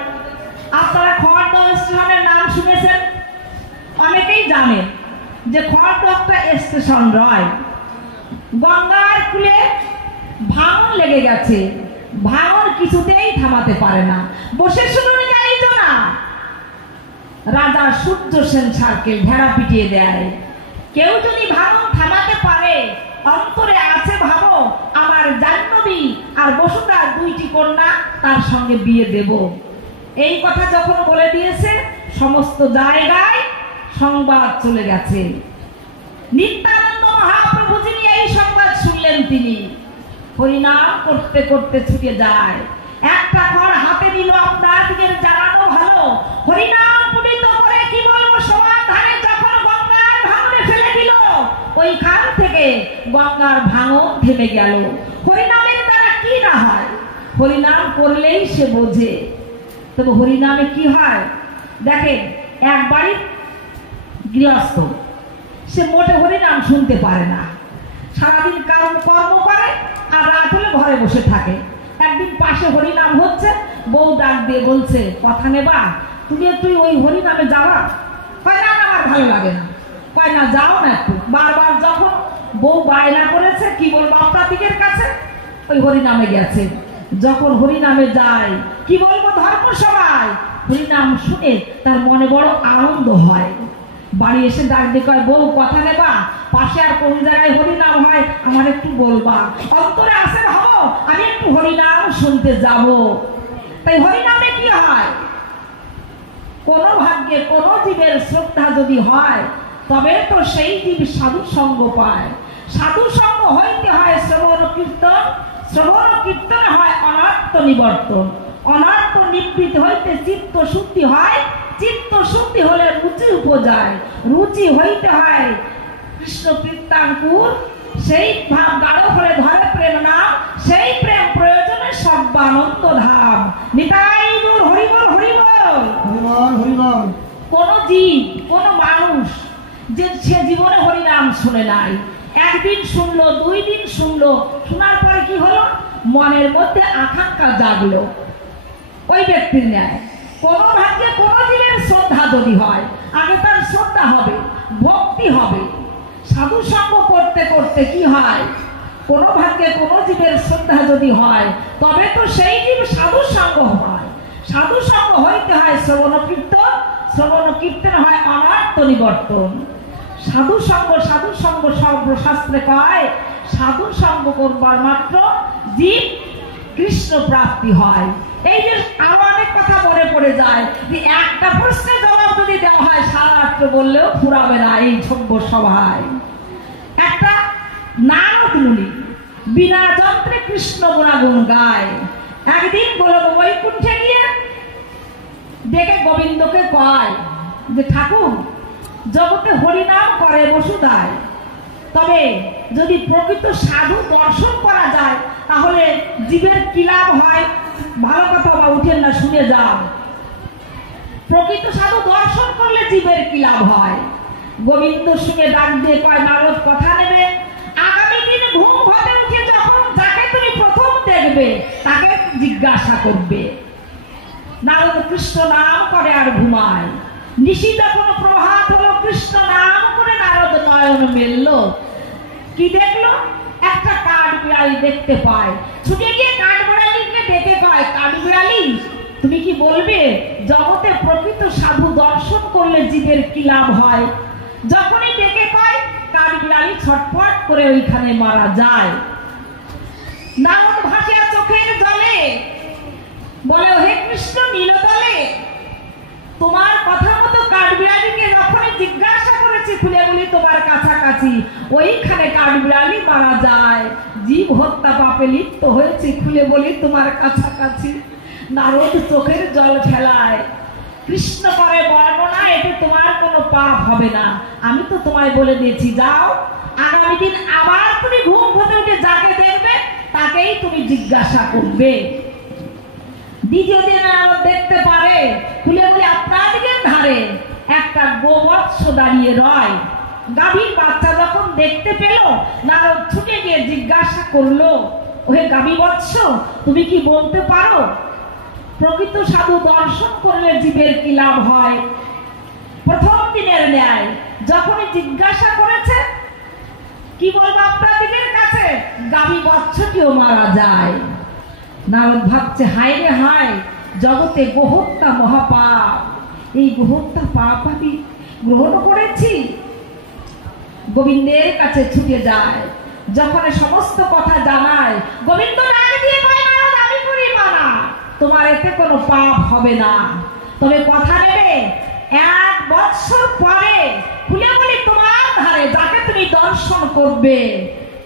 আপনারা খড়দ স্টেশনের নাম শুনেছেন, অনেকেই জানেন যে খড়দ একটা স্টেশন রয়। গঙ্গার কূলে ভাঙন লেগে গেছে, ভাঙন কিছুতেই থামাতে পারে না। বসে শুনুন যাইতো না, রাজা সূর্য সেন সার্কেল ভেড়া পিটিয়ে দেয়। কেউ যদি ভাঙন থামাতে পারে, অন্তরে আছে ভাবো আমার জাহ্নবী আর বসুন্ধরা 2টি কন্যা, তার সঙ্গে বিয়ে দেব। এই কথা যখন বলে দিয়েছে, সমস্ত জায়গায় সংবাদ চলে গেছে। নিত্যানন্দ মহাপ্রভু যিনি এই সংবাদ শুনলেন, তিনি হরিনাম করতে করতে ছুটে যায়। একটা ঘর হাতে নিল, আপনাদের জানানো ভালো। হরিনাম পুনিত করে কি বলবো, সমাধানে যখন গঙ্গার ভাঙনে ফেলে দিল, ওইখান থেকে গঙ্গার ভাঙন থেমে গেল। হরিনামের দ্বারা কি না হয়, হরিনাম করলেই সে বোঝে। তবে হরিনামে কি হয় দেখেন, এক বাড়ির গৃহস্থ, সে মোটে হরিনাম শুনতে পারে না, সারাদিন কর্ম করে আর রাত হলে ঘরে বসে থাকে। একদিন পাশে হরিনাম হচ্ছে, বউ ডাক দিয়ে বলছে, কথা নেবা, তুমি একটু ওই হরিনামে যাওয়া? কয় না, আমার ভালো লাগে না। কয় না, যাও না একটু। বারবার যখন বউ বায়না করেছে, কি বলবো আপনাদের কাছে, ওই হরিনামে গেছে। যখন হরিনামে যায়, কি বলবো ধর্মসভায় হরিনাম শুনে তার মনে বড় আনন্দ হয়। বাড়ি এসে ডাক দিয়ে কয়, বউ কথা নেবা? পাশে আর কোন জায়গায় হরিনাম হয় আমার একটু বলবা। অন্তরে আসে ভাবো আমি একটু হরিনাম শুনতে যাব। তাই হরিনামে কি হয়, কোন ভাগ্যে কোন জীবের শ্রদ্ধা যদি হয়, তবে তো সেই জীব সাধু সঙ্গ পায়। সাধু সঙ্গ হইতে হয় শ্রবণ কীর্তন, শ্রবণ কীর্তন হয় অনর্থ নিবর্তন, অনর্থ নিবৃত্তি হইতে চিত্ত শুদ্ধি হয়, চিত্ত শুদ্ধি হলে রুচি উপজায়, রুচি হইতে হয় কৃষ্ণ কীর্তনকুর, সেই ভাব গাঢ় হলে ধরে প্রেম নাম, সেই প্রেম প্রয়োজনে সর্বানন্দ ধাম। নিতাই গৌর হরিবল হরিবল হরিবল হরিবল। কোন জীব কোন মানুষ যে সে জীবনে হরিনাম শুনে নাই, একদিন শুনলো, 2 দিন শুনলো, শোনার পরে কি হলো, মনের মধ্যে আকাঙ্ক্ষা জাগলো ওই ব্যক্তির ন্যায়। কোন ভাগ্যে কোন জীবের শ্রদ্ধা যদি হয়, আগে তার শ্রদ্ধা হবে, ভক্তি হবে। সাধু সঙ্গ করতে করতে কি হয়, কোন ভাগ্যে কোন জীবের শ্রদ্ধা যদি হয়, তবে তো সেই জীব সাধু সঙ্গ হয়। সাধু সঙ্গ হইতে হয় শ্রবণ কীর্তন, শ্রবণ কীর্তন হয় অনর্থ নিবর্তন। সাধু সঙ্গ সর্বশাস্ত্রে কয়, সাধু সঙ্গ করবার মাত্র জীব কৃষ্ণ প্রাপ্তি হয়। এই যে আরো অনেক কথা মনে পড়ে যায়, যে একটা প্রশ্নের জবাব যদি দেওয়া হয় সারা রাত্র বললেও ফুরাবে না এই সভ্য সভায়। একটা নারদ মুনি বিনা যন্ত্রে কৃষ্ণ গুণাগুণ গায়। একদিন গোলক বৈকুণ্ঠে গিয়ে ডেকে গোবিন্দকে কয় যে ঠাকুর, জগতে হরিনাম করে বসুধায়, তবে যদি প্রকৃত সাধু দর্শন করা যায় তাহলে জীবের কি লাভ হয়? ভালো কথা বা উঠেন না, শুনে যাও। প্রকৃত সাধু দর্শন করলে জীবের কি লাভ হয়? গোবিন্দ শুনে ডাক দিয়ে কয়, নারদ কথা নেবে? আগামী দিন ঘুম ঘরে উঠে যখন যাকে তুমি প্রথম দেখবে তাকে জিজ্ঞাসা করবে। নারদ কৃষ্ণ নাম করে আর ঘুমায়। নিশি যখন প্রভাত হলো, কৃষ্ণ নাম করে নারদ নয়ন মেলল। কি দেখলো? একটা কাঠ বিড়ালি দেখতে পায়। ছুটে গিয়ে কাঠ বিড়ালিকে ডেকে কয়, কাঠ বিড়ালি তুমি কি বলবে জগতে প্রকৃত সাধু দর্শন করলে জীবের কি লাভ হয়? যখনই ডেকে পায় কাঠ বিড়ালি ছটফট করে ওইখানে মারা যায়। নারদ ভাসিয়া চোখের জলে বলে, হে কৃষ্ণ নীলদলে, তোমার কথা মতো কাঠবিড়ালিকে যখনই জিজ্ঞাসা করেছি খুলে বলি তোমার কাছাকাছি, ওইখানে কাঠবিড়ালি মারা যায়। জীব হত্যা পাপে লিপ্ত হয়েছে, খুলে বলি তোমার কাছাকাছি। নারদ চোখের জল ফেলায়। কৃষ্ণ করে বর্ণনা, এতে তোমার কোনো পাপ হবে না। আমি তো তোমায় বলে দিয়েছি, যাও আগামী দিন আবার তুমি ঘুম হতে উঠে যাকে দেখবে তাকেই তুমি জিজ্ঞাসা করবে। দ্বিতীয় দিন নারদ দেখতে পারে, খুলে বলে আপনার দিকের ধারে একটা গোবৎস দাঁড়িয়ে রয়। গাভীর বাচ্চা যখন দেখতে পেল, নারদ ছুটে গিয়ে জিজ্ঞাসা করলো, ওহে গাভী বৎস, তুমি কি বলতে পারো প্রকৃত সাধু দর্শন করলে জীবের কি লাভ হয়? প্রথম দিনের ন্যায় যখনই জিজ্ঞাসা করেছে, কি বলবো আপনাদের কাছে, গাভী বৎসটিও মারা যায়। নারদ ভাবছে, হায় রে হায়, জগতে গোহত্যা মহাপাপ। এই গোহত্যা পাপ আমি গ্রহণ করেছি। গোবিন্দের কাছে ছুটে যায়। যখন সমস্ত কথা জানায়, গোবিন্দ ডাক দিয়ে কয়, নারদ আমি করি মানা, তোমার এতে কোনো পাপ হবে না। তবে কথা নেবে 1 বৎসর পরে খুলে বলি তোমার ধারে যাকে তুমি দর্শন করবে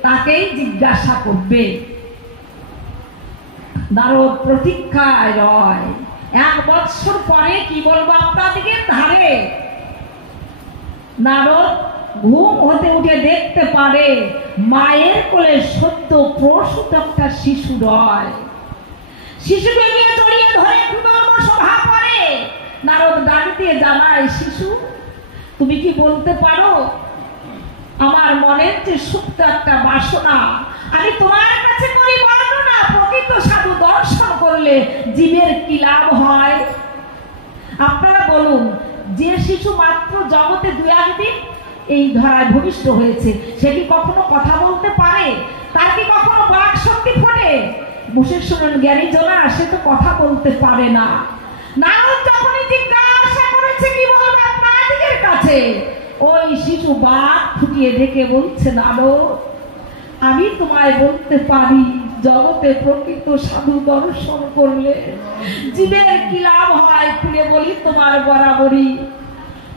তাকেই জিজ্ঞাসা করবে। নারদ প্রতীক্ষায় রয়। 1 বৎসর পরে কি বলবো আপনাদের ধারে। নারদ ঘুম হতে উঠে দেখতে পারে মায়ের কোলে সদ্য প্রসূত একটা শিশু রয়। শিশুকে নিয়ে জড়িয়ে ধরে কুদর্ম সভা করে। নারদ ডাক দিয়ে জানায়, শিশু তুমি কি বলতে পারো আমার মনের যে সুপ্ত একটা বাসনা, আমি তোমার কাছে করি বর্ণনা, প্রকৃত সাধু দর্শন করলে জীবের কি লাভ হয়? আপনারা বলুন, যে শিশু মাত্র জগতে 2-1 দিন এই ধরায় ভূমিষ্ঠ হয়েছে, সে কি কখনো কথা বলতে পারে? তার কি কখনো বাক শক্তি ফোটে? বসে শুনুন জ্ঞানী জনা, সে তো কথা বলতে পারে না। নারদ যখনই জিজ্ঞাসা করেছে কি বলবে আপনাদের কাছে, ওই শিশু বাক ফুটিয়ে ডেকে বলছে, নারদ আমি তোমায় বলতে পারি জগতে প্রকৃত সাধু দর্শন করলে জীবের কি লাভ হয়। খুলে বলি তোমার বরাবরই।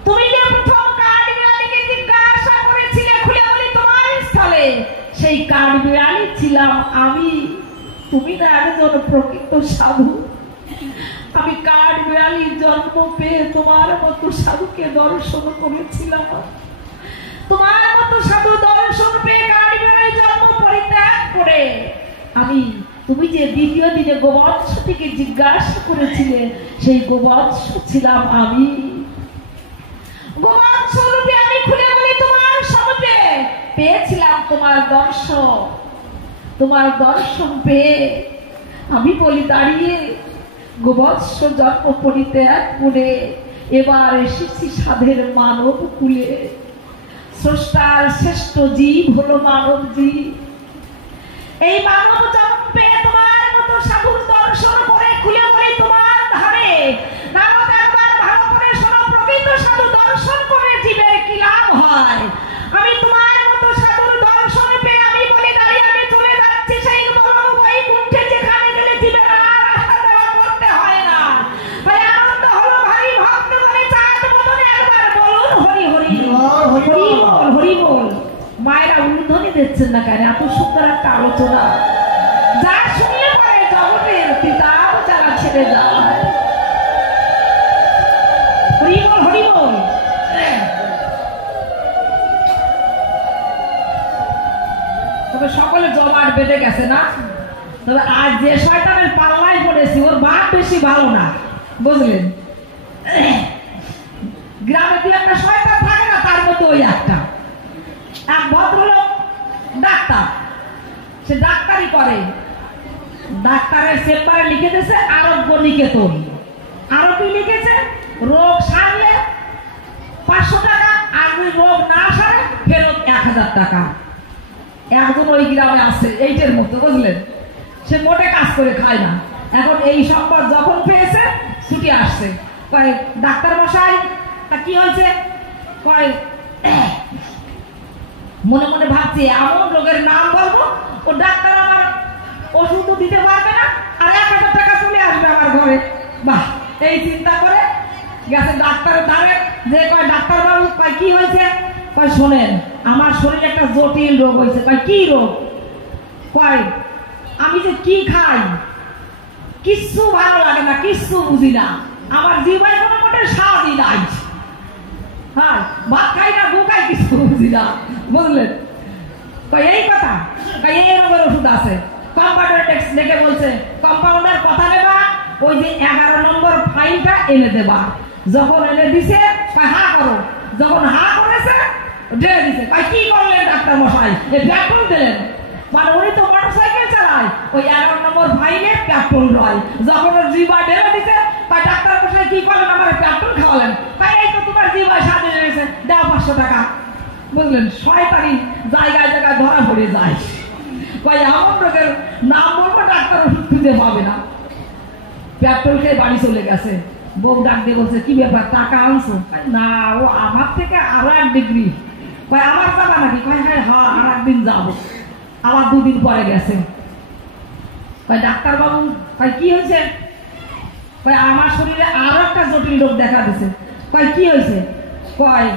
তুমি যে প্রথম কাঠবিড়ালিকে জিজ্ঞাসা করেছিলে, খুলে বলি তোমার স্থলে সেই কাঠবিড়ালি ছিলাম আমি। তুমি না একজন প্রকৃত সাধু। আমি কাঠবিড়ালির জন্ম পেয়ে তোমার মতো সাধুকে দর্শন করেছিলাম। তোমার মতো সাধু দর্শন পেয়ে কাঠবিড়ালির জন্ম পরিত্যাগ করে আমি, তুমি যে দ্বিতীয় দিনে গোবৎসটিকে জিজ্ঞাসা করেছিলে, সেই গোবৎস ছিলাম আমি। গোবৎস রূপে আমি খুলে বলি তোমার স্বরূপে পেয়েছিলাম তোমার দর্শন। তোমার দর্শন পেয়ে আমি বলি দাঁড়িয়ে গোবৎস জন্ম পরিত্যাগ করে এবার এসেছি সাধের মানব কুলে। স্রষ্টার শ্রেষ্ঠ জীব হলো মানব জীব। এই মানব জন্ম পেয়ে তোমার মতো সাধুর দর্শন করে খুলে বলি তোমার ধারে। নারদ একবার ভালো করে শোনো, প্রকৃত সাধু দর্শন করে জীবের কি লাভ হয়। আমি তোমার মতো সাধুর দর্শন পেয়ে আমি বলি দাঁড়িয়ে আমি চলে যাচ্ছি সেই বৈকুণ্ঠে, যেখানে গেলে জীবের আর আসা যাওয়া করতে হয় না। ভাই আনন্দ হলো ভাই, ভক্ত বলে চাঁদ বদনে একবার বলুন হরি হরি হরি বল হরি বল। মায়েরা উলুধ্বনি দিচ্ছেন না কেন? এত সুন্দর একটা আলোচনা, যা শুনলে পরে জগতের পিতাব যারা ছেড়ে যায়। হরি বল হরি বল। সকলে জমাট বেঁধে গেছে না। তবে আজ যে শয়তানের পাল্লায় পড়েছি ওর বাপ বেশি ভালো না, বুঝলেন? গ্রামে দু একটা শয়তান থাকে না, তার মধ্যে ওই একটা। এক ভদ্রলোক ডাক্তার, সে ডাক্তারি করে, ডাক্তারের চেম্বারে লিখে দিয়েছে আরোগ্য নিকেতন। আরো কি লিখেছে? রোগ সারলে 500 টাকা, আর রোগ না সারে ফেরত 1000 টাকা। একজন ওই গ্রামে আছে এইটার মতো, বুঝলেন? সে মোটে কাজ করে খায় না। এখন এই সংবাদ যখন পেয়েছে ছুটি আসছে, কয় ডাক্তার মশাই তা কি হয়েছে? কয় মনে মনে ভাবছি এমন রোগের নাম বলবো ও ডাক্তার আমার ওষুধ দিতে পারবে না, আর 1000 টাকা চলে আসবে আমার ঘরে। বাহ, এই চিন্তা করে গেছে ডাক্তারের ধারে, যে কয় ডাক্তার বাবু কয় কি হয়েছে? কয় শোনেন আমার শরীরে একটা জটিল রোগ হয়েছে। কয় কি রোগ? কয় আমি যে কি খাই কিচ্ছু ভালো লাগে না, কিচ্ছু বুঝি না, আমার জীবনে কোনো মোটে স্বাদই নাই। হ্যাঁ, ভাত খাই না, গু খাই, কিছু বুঝি না, বুঝলেন? কয় এই কথা? কয় এই রোগের ওষুধ আছে। কম্পাউন্ডার টেক্স দেখে বলছে কম্পাউন্ডার কথা নেবা, ওই যে 11 নম্বর ফাইলটা এনে দেবা। যখন এনে দিছে কয় হা করো। যখন হা করেছে ঢেলে দিছে। কয় কি করলেন ডাক্তার মশাই? পেট্রোল দিলেন? মানে উনি তো মোটরসাইকেল চালায়, ওই 11 নম্বর ফাইলে পেট্রোল রয়। যখন ওর জিবা ঢেলে দিছে কয় ডাক্তার মশাই কি করলেন? আমার পেট্রোল খাওয়ালেন। কয় এই তো তোমার জিবায় স্বাদ এসেছে, দাও 500 টাকা। বুঝলেন? শয়তানি জায়গায় জায়গায় ধরা পড়ে যায়। কয় এমন রোগের নাম বলবো ডাক্তার ওষুধ খুঁজে পাবে না। পেট্রোল খেয়ে বাড়ি চলে গেছে। বউ ডাক দিয়ে বলছে কি ব্যাপার, টাকা আনছো? না, ও আমার থেকে আরো 1 ডিগ্রি। কয় আমার যাবা নাকি? কয় হ্যাঁ হ্যাঁ, আর একদিন যাবো। আবার 2 দিন পরে গেছে। কয় ডাক্তার বাবু, কয় কি হয়েছে? কয় আমার শরীরে আরো একটা জটিল রোগ দেখা দিছে। কয় কি হয়েছে? কয়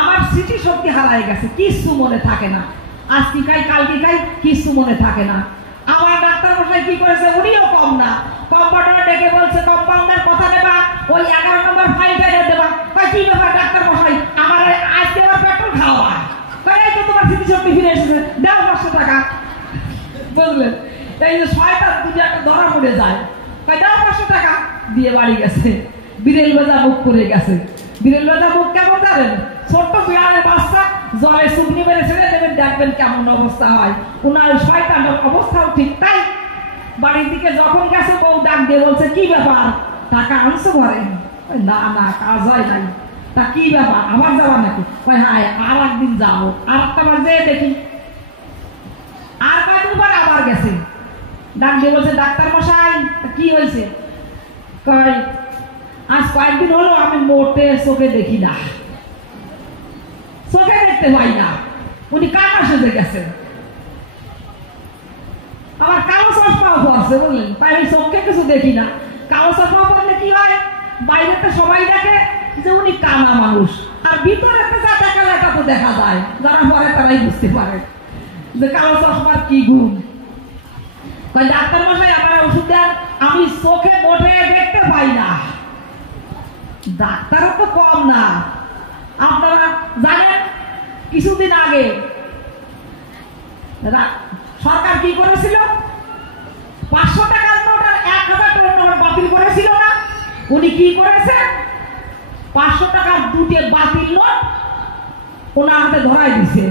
আমার স্মৃতি শক্তি হারায় গেছে, কিছু মনে থাকে না, আজ কি খাই কাল কি খাই কিছু মনে থাকে না। আমার ডাক্তার মশাই কি করেছে? উনিও কম না, কম্পাউন্ডার ডেকে বলছে কম্পাউন্ডার কথা নেবা, ওই 11 নম্বর ফাইলটা এনে দেবা। কয় কি ব্যাপার ডাক্তার মশাই, আমার আজকে আমার পেট্রোল খাওয়া। কয় এই তো তোমার স্মৃতি শক্তি ফিরে এসেছে, দাও 500 টাকা। বুঝলেন? এই যে শয়তান দুটো একটা ধরা পড়ে যায়। কয় দাও 500 টাকা, দিয়ে বাড়ি গেছে। বিড়েল বেজা মুখ করে গেছে। বিড়েল বেজা মুখ কেমন জানেন? ছোট্ট বিড়ালের বাচ্চা জলে সুগনি মেরে ছেড়ে দেবেন, দেখবেন কেমন অবস্থা হয়। উনার শয়তানের অবস্থাও ঠিক তাই। বাড়ির দিকে যখন গেছে বউ ডাক দিয়ে বলছে কি ব্যাপার, টাকা আনছো ঘরে? না না, কাজ হয় নাই। তা কি ব্যাপার, আবার যাওয়া নাকি? হ্যাঁ, আর একদিন যাও। আর একটা বার যেয়ে দেখি। আর কয়েকদিন পরে আবার গেছে। ডাক দিয়ে বলছে ডাক্তার মশাই কি হয়েছে? কয় আজ কয়েকদিন হলো আমি মোটে চোখে দেখি না, চোখে দেখতে পাই না। উনি কানা সেজে গেছেন, আমার কালো চশমাও পড়ছে, বুঝলেন? তাই আমি চোখে কিছু দেখি না। কালো চশমা পড়লে কি হয়, বাইরেতে সবাই দেখে যে উনি কানা মানুষ, আর ভিতরে যা দেখা যায় তা তো দেখা যায়। যারা পরে তারাই বুঝতে পারে যে কালো চশমার কি গুণ। ডাক্তার মশাই আমার ওষুধ দেন, আমি চোখে মোটে দেখতে পাই না। ডাক্তারও তো কম না। আপনারা জানেন কিছুদিন আগে সরকার কি করেছিল? 500 টাকার নোট আর 1000 টাকার নোট বাতিল করেছিল না? উনি কি করেছে? 500 টাকার 2টে বাতিল নোট ওনার হাতে ধরাই দিছে।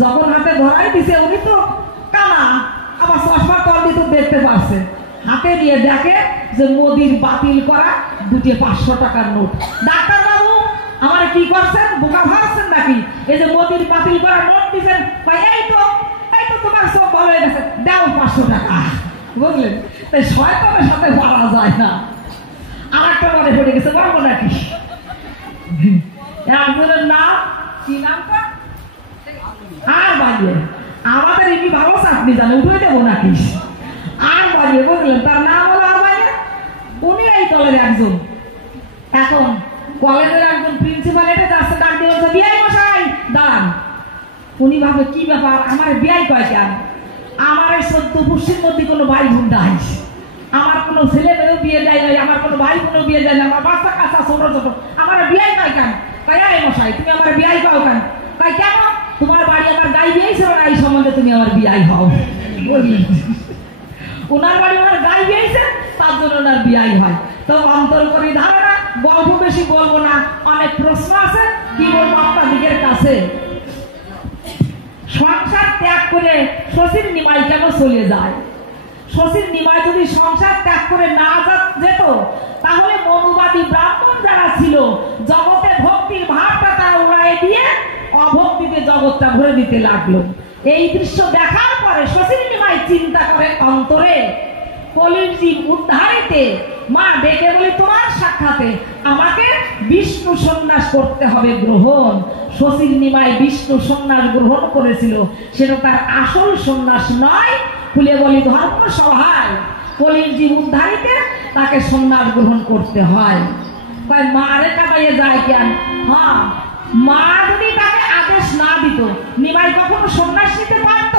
যখন হাতে ধরাই দিছে, উনি তো কানা, আবার চশমার তল দিয়ে তো দেখতে পাচ্ছে। হাতে নিয়ে দেখে যে মোদির বাতিল করা 2টে 500 টাকার নোট। ডাক্তার বাবু আমার কি করছেন, বোকা ভাবছেন নাকি? এই যে মোদির বাতিল করা নোট দিচ্ছেন, এই তো তোমার সব ভালো হয়ে গেছে, দাও 500 টাকা। বুঝলেন? তাই শয়তানের সাথে পারা যায় না। আর একটা মনে পড়ে গেছে, বলবো নাকি? একজনের নাম কি, নামটা আর বাড়িয়ে, আমাদের এমনি ভালো চাকরি জানে, উঠে দেবো নাকি? আর বাড়িয়ে, বুঝলেন? তার নাম হলো আর বাড়িয়ে। উনি এই দলের একজন। এখন কলেজের একজন প্রিন্সিপাল এটা যাচ্ছে, ডাক দিয়ে বলছে বিআই মশাই দাঁড়ান। উনি ভাবে কি ব্যাপার, আমার বিআই কয় কেন? আমার এই 14 পুষ্টির মধ্যে কোনো ভাই বোন নাই, আমার কোনো ছেলে মেয়েও বিয়ে দেয় নাই, আমার কোনো ভাই বোনও বিয়ে দেয় না, আমার বাচ্চা কাচ্চা ছোট ছোট, আমার বিআই কয় কেন? কয় এই মশাই তুমি আমার বিআই কয় কেন? কয় কেন? তোমার বাড়ি আমার গাই বিয়েছিল না, এই সম্বন্ধে তুমি আমার বিয়াই হও। বুঝলেন, ওনার বাড়ি ওনার গাই বিয়েছে, তার জন্য ওনার বিয়াই হয়। তো অন্তর করি ধারণা, গল্প বেশি বলবো না, অনেক প্রশ্ন আছে, কি বলবো আপনাদের কাছে। সংসার ত্যাগ করে শশীর নিমাই কেন চলে যায়? শশীর নিমাই যদি সংসার ত্যাগ করে না যেত, তাহলে মনুবাদী ব্রাহ্মণ যারা ছিল জগতে ভক্তির ভাবটা তারা উড়াই দিয়ে অভক্তিতে জগৎটা ভরে দিতে লাগলো। এই দৃশ্য দেখার পরে শশীর নিমাই চিন্তা করে অন্তরে, কলির জীব উদ্ধারিতে মা ডেকে বলি তোমার সাক্ষাতে আমাকে বিষ্ণু সন্ন্যাস করতে হবে গ্রহণ। শশীর নিমাই বিষ্ণু সন্ন্যাস গ্রহণ করেছিল, সেটা তার আসল সন্ন্যাস নয়। খুলে বলি ধর্ম সভায় কলির জীব উদ্ধারিতে তাকে সন্ন্যাস গ্রহণ করতে হয়। কয় মা রে কাবাইয়ে যায় কেন? হ্যাঁ, মা যদি তাকে আদেশ না দিত, নিমাই কখনো সন্ন্যাস নিতে পারত?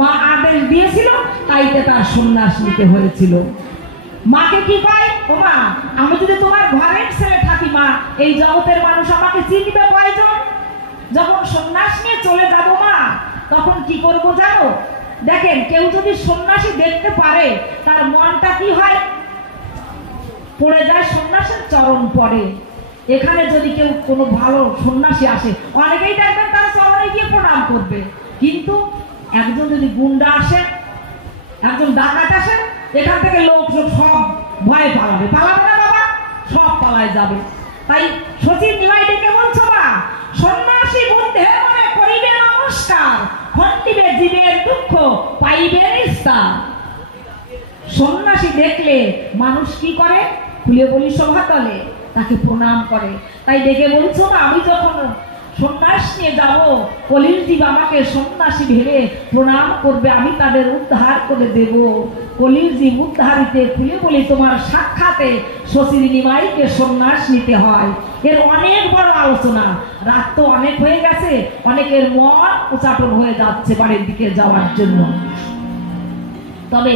মা আদেশ দিয়েছিল, তাইতে তার সন্ন্যাস নিতে হয়েছিল। মাকে কি কয়, ও মা আমি যদি তোমার ঘরের ছেলে থাকি মা, এই জগতের মানুষ আমাকে চিনবে কয়জন? যখন সন্ন্যাস নিয়ে চলে যাব মা, তখন কি করব জানো? দেখেন, কেউ যদি সন্ন্যাসী দেখতে পারে তার মনটা কি হয়? পড়ে যায় সন্ন্যাসের চরণ পড়ে। এখানে যদি কেউ কোনো ভালো সন্ন্যাসী আসে, অনেকেই দেখবেন তার চরণে গিয়ে প্রণাম করবে, কিন্তু একজন যদি গুন্ডা আসে, একজন ডাকাত আসে, এখান থেকে লোক সব ভয়ে পালাবে। পালাবে না বাবা? সব পালায় যাবে। তাই শশীর নিমাই ডেকে বলছো মা, সন্ন্যাসী বুদ্ধে মনে করিবে নমস্কার, খণ্ডিবে জীবের দুঃখ পাইবে নিস্তার। সন্ন্যাসী দেখলে মানুষ কি করে? খুলে বলি সভাতলে তাকে প্রণাম করে। তাই ডেকে বলছো না, আমি যখন সন্ন্যাস নিয়ে যাব, কলির জীব আমাকে সন্ন্যাসী ভেবে প্রণাম করবে, আমি তাদের উদ্ধার করে দেব। কলির জীব উদ্ধারিতে খুলে বলি তোমার সাক্ষাতে শশীর নিমাইকে সন্ন্যাস নিতে হয়। এর অনেক বড় আলোচনা, রাত তো অনেক হয়ে গেছে, অনেকের মন উচাটন হয়ে যাচ্ছে বাড়ির দিকে যাওয়ার জন্য। তবে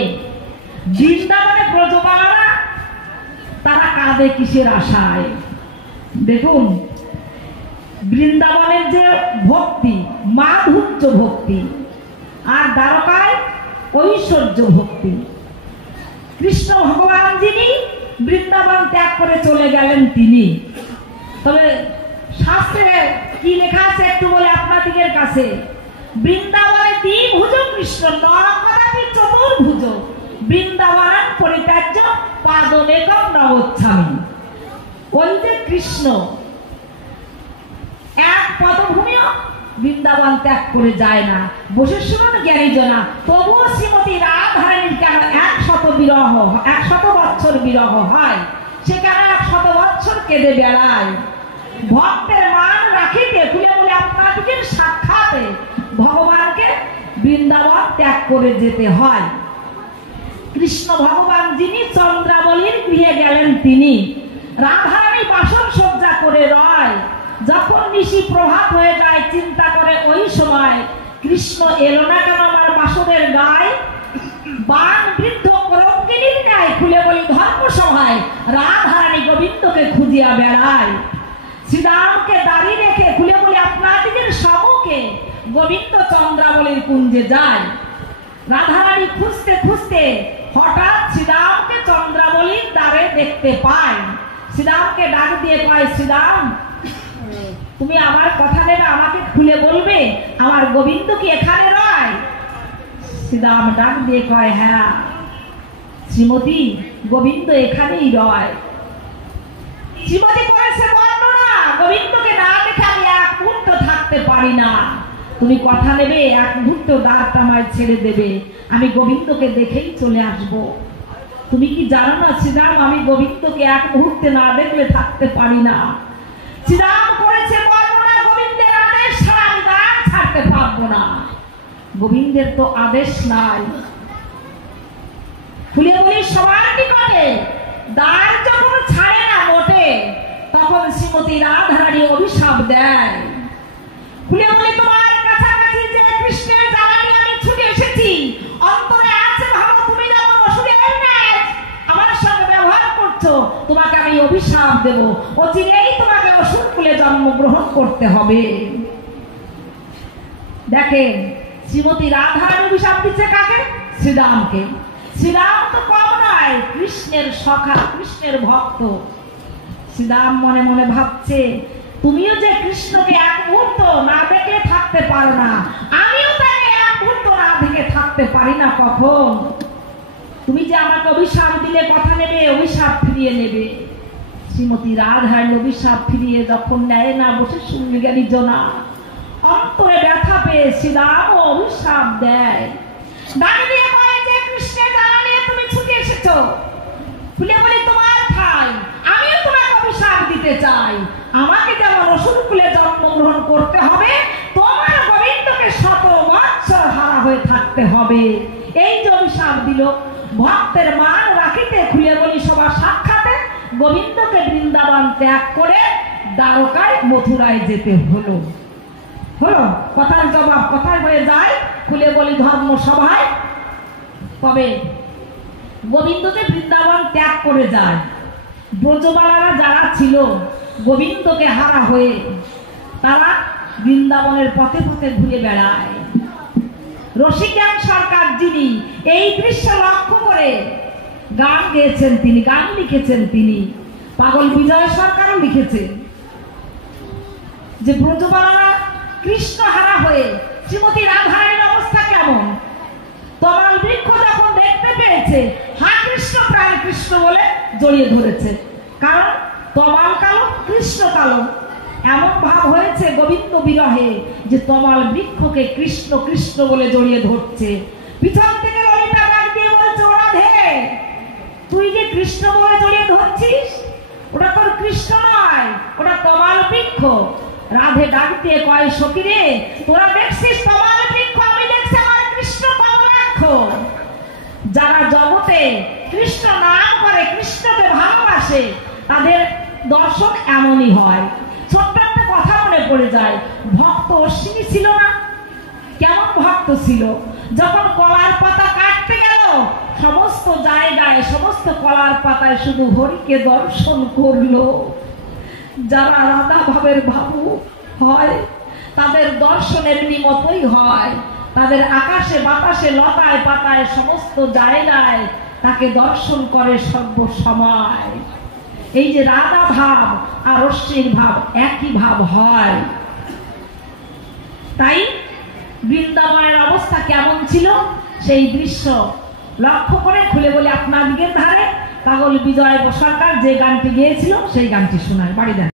বৃন্দাবনে ব্রজবালারা তারা কাঁদে কিসের আশায়? দেখুন, বৃন্দাবনের যে ভক্তি, মাধুর্য ভক্তি, আর দ্বারকায় ঐশ্বর্য ভক্তি। কৃষ্ণ ভগবান যিনি বৃন্দাবন ত্যাগ করে চলে গেলেন তিনি। তবে শাস্ত্রে কি লেখা আছে একটু বলে আপনাদের কাছে। বৃন্দাবনে দ্বিভুজ কৃষ্ণ নরকদাপি চতুর্ভুজ, বৃন্দাবন পরিত্যাজ্য পাদমেকম নগচ্ছামি। ওই যে কৃষ্ণ এক পদভূমিও বৃন্দাবন ত্যাগ করে যায় না। বসে শুনুন জ্ঞানীজনা, তবুও শ্রীমতী রাধারানীর কেন 100 বছর বিরহ হয়? সে কেন 100 বছর কেঁদে বেড়ায়? ভক্তের মান রাখিতে খুলে বলে আপনাদের সাক্ষাতে ভগবানকে বৃন্দাবন ত্যাগ করে যেতে হয়। কৃষ্ণ ভগবান যিনি চন্দ্রাবলীর গৃহে গেলেন তিনি। রাধারানী বাসন সজ্জা করে রয়। যখন নিশি প্রভাত হয়ে যায় চিন্তা করে ওই সময়, কৃষ্ণ এলো না কেন আমার বাসনের গায়ে? বান বৃদ্ধ করঙ্গিনীর ন্যায় খুলে বলি ধর্মসভায় রাধারানী গোবিন্দকে খুঁজিয়া বেড়ায়। শ্রীরামকে দাঁড়িয়ে রেখে খুলে বলি আপনাদের সম্মুখে গোবিন্দ চন্দ্রাবলীর কুঞ্জে যায়। রাধারানী খুঁজতে খুঁজতে হঠাৎ শ্রীরামকে চন্দ্রাবলীর দ্বারে দেখতে পায়। শ্রীরামকে ডাক দিয়ে কয়, শ্রীরাম তুমি আমার কথা নেবে, আমাকে খুলে বলবে আমার গোবিন্দ কি এখানে রয়? শ্রীরাম ডাক দিয়ে কয়, হ্যাঁ শ্রীমতী, গোবিন্দ এখানেই রয়। শ্রীমতী করেছে বর্ণনা, গোবিন্দকে না দেখে আমি এক মুহূর্ত থাকতে পারি না। তুমি কথা নেবে, এক মুহূর্ত দ্বারটা আমায় ছেড়ে দেবে, আমি গোবিন্দকে দেখেই চলে আসব। তুমি কি জানো না শ্রীরাম, আমি গোবিন্দকে এক মুহূর্তে না দেখলে থাকতে পারি না। শ্রীরাম করেছে বর্ণনা, গোবিন্দের আদেশ ছাড়া আমি দ্বার ছাড়তে পারবো না। গোবিন্দের তো আদেশ নাই। খুলে বলি সবার নিকটে দ্বার যখন ছাড়ে না মোটে, তখন শ্রীমতী রাধারানী অভিশাপ দেয়। খুলে বলি তোমার কাছাকাছি যে কৃষ্ণের জ্বালানি আমি ছুটে এসেছি, অন্তরে আছে ভাবো তুমি যেমন অসুরের ন্যায় আমার সঙ্গে ব্যবহার করছো, তোমাকে আমি অভিশাপ দেব, অচিরেই তোমাকে অসুর কুলে জন্মগ্রহণ করতে হবে। দেখেন শ্রীমতী রাধা অভিশাপ দিচ্ছে কাকে? শ্রীরামকে। শ্রীরাম তো কম নয়, কৃষ্ণের সখা, কৃষ্ণের ভক্ত। শ্রীরাম মনে মনে ভাবছে, তুমিও যে কৃষ্ণকে এক মুহূর্ত না দেখে থাকতে পারো না, আমিও তাকে এক মুহূর্ত না দেখে থাকতে পারি না। কখন তুমি যে আমাকে অভিশাপ দিলে কথা নেবে, অভিশাপ ফিরিয়ে নেবে। শ্রীমতী রাধার অভিশাপ ফিরিয়ে যখন নেয় না, বসে শুনলে গেলি জনা অন্তরে ব্যথা পেয়ে শ্রীরাম অভিশাপ দেয়। দাঁড়িয়ে দিয়ে কয় যে কৃষ্ণের জানা নিয়ে তুমি ছুটে এসেছো, ফুলে বলি তোমার ঠাই, আমিও তোমাকে অভিশাপ দিতে চাই। আমাকে যেমন অসুর কুলে জন্মগ্রহণ করতে হবে, তোমার গোবিন্দকে শত বৎসর হারা হয়ে থাকতে হবে। এই যে অভিশাপ দিল, ভক্তের মান রাখিতে খুলে বলি সবার সাক্ষাতে গোবিন্দকে বৃন্দাবন ত্যাগ করে দ্বারকায় মথুরায় যেতে হলো। কথার জবাব কথায় হয়ে যায়। খুলে বলি ধর্ম সভায় কবে গোবিন্দ যে বৃন্দাবন ত্যাগ করে যায়, ব্রজবালারা যারা ছিল গোবিন্দকে হারা হয়ে, তারা বৃন্দাবনের পথে পথে ঘুরে বেড়ায়। রসিকজ্ঞান সরকার যিনি এই দৃশ্য লক্ষ্য করে গান গেয়েছেন, তিনি গান লিখেছেন, তিনি পাগল বিজয় সরকারও লিখেছেন যে ব্রজবালারা কৃষ্ণ হারা হয়ে শ্রীমতী রাধারানীর অবস্থা কেমন। তমাল বৃক্ষ যখন দেখতে পেয়েছে, হা কৃষ্ণ প্রাণ কৃষ্ণ বলে জড়িয়ে ধরেছে। কারণ তমাল কালো, কৃষ্ণ কালো, এমন ভাব হয়েছে গোবিন্দ বিরহে যে তমাল বৃক্ষকে কৃষ্ণ কৃষ্ণ বলে জড়িয়ে ধরছে। পিছন থেকে ললিতা ডাক দিয়ে বলছে, ও রাধে, তুই যে কৃষ্ণ বলে জড়িয়ে ধরছিস, ওটা তোর কৃষ্ণ নয়, ওটা তমাল বৃক্ষ। রাধে ডাক দিয়ে কয়, সখী রে, তোরা দেখছিস তমাল বৃক্ষ, আমি দেখছি আমার কৃষ্ণ কমলাক্ষ। যারা জগতে কৃষ্ণ নাম করে, কৃষ্ণকে ভালোবাসে, তাদের দর্শন এমনই হয়। ছোট্ট একটা কথা মনে পড়ে যায়, ভক্ত অশ্বিনী ছিল না? কেমন ভক্ত ছিল! যখন কলার পাতা কাটতে গেল, সমস্ত জায়গায়, সমস্ত কলার পাতায় শুধু হরিকে দর্শন করলো। যারা রাধা ভাবের ভাবুক হয়, তাদের দর্শন এমনি মতোই হয়। তাদের আকাশে বাতাসে লতায় পাতায় সমস্ত জায়গায় তাকে দর্শন করে সর্বসময়। এই যে রাধা ভাব আর অশ্বিনীর ভাব একই ভাব হয়। তাই বৃন্দাবনের অবস্থা কেমন ছিল সেই দৃশ্য লক্ষ্য করে খুলে বলে আপনার দিকের ধারে পাগল বিজয় সরকার যে গানটি গেয়েছিল সেই গানটি শোনায়। বাড়ি দেন।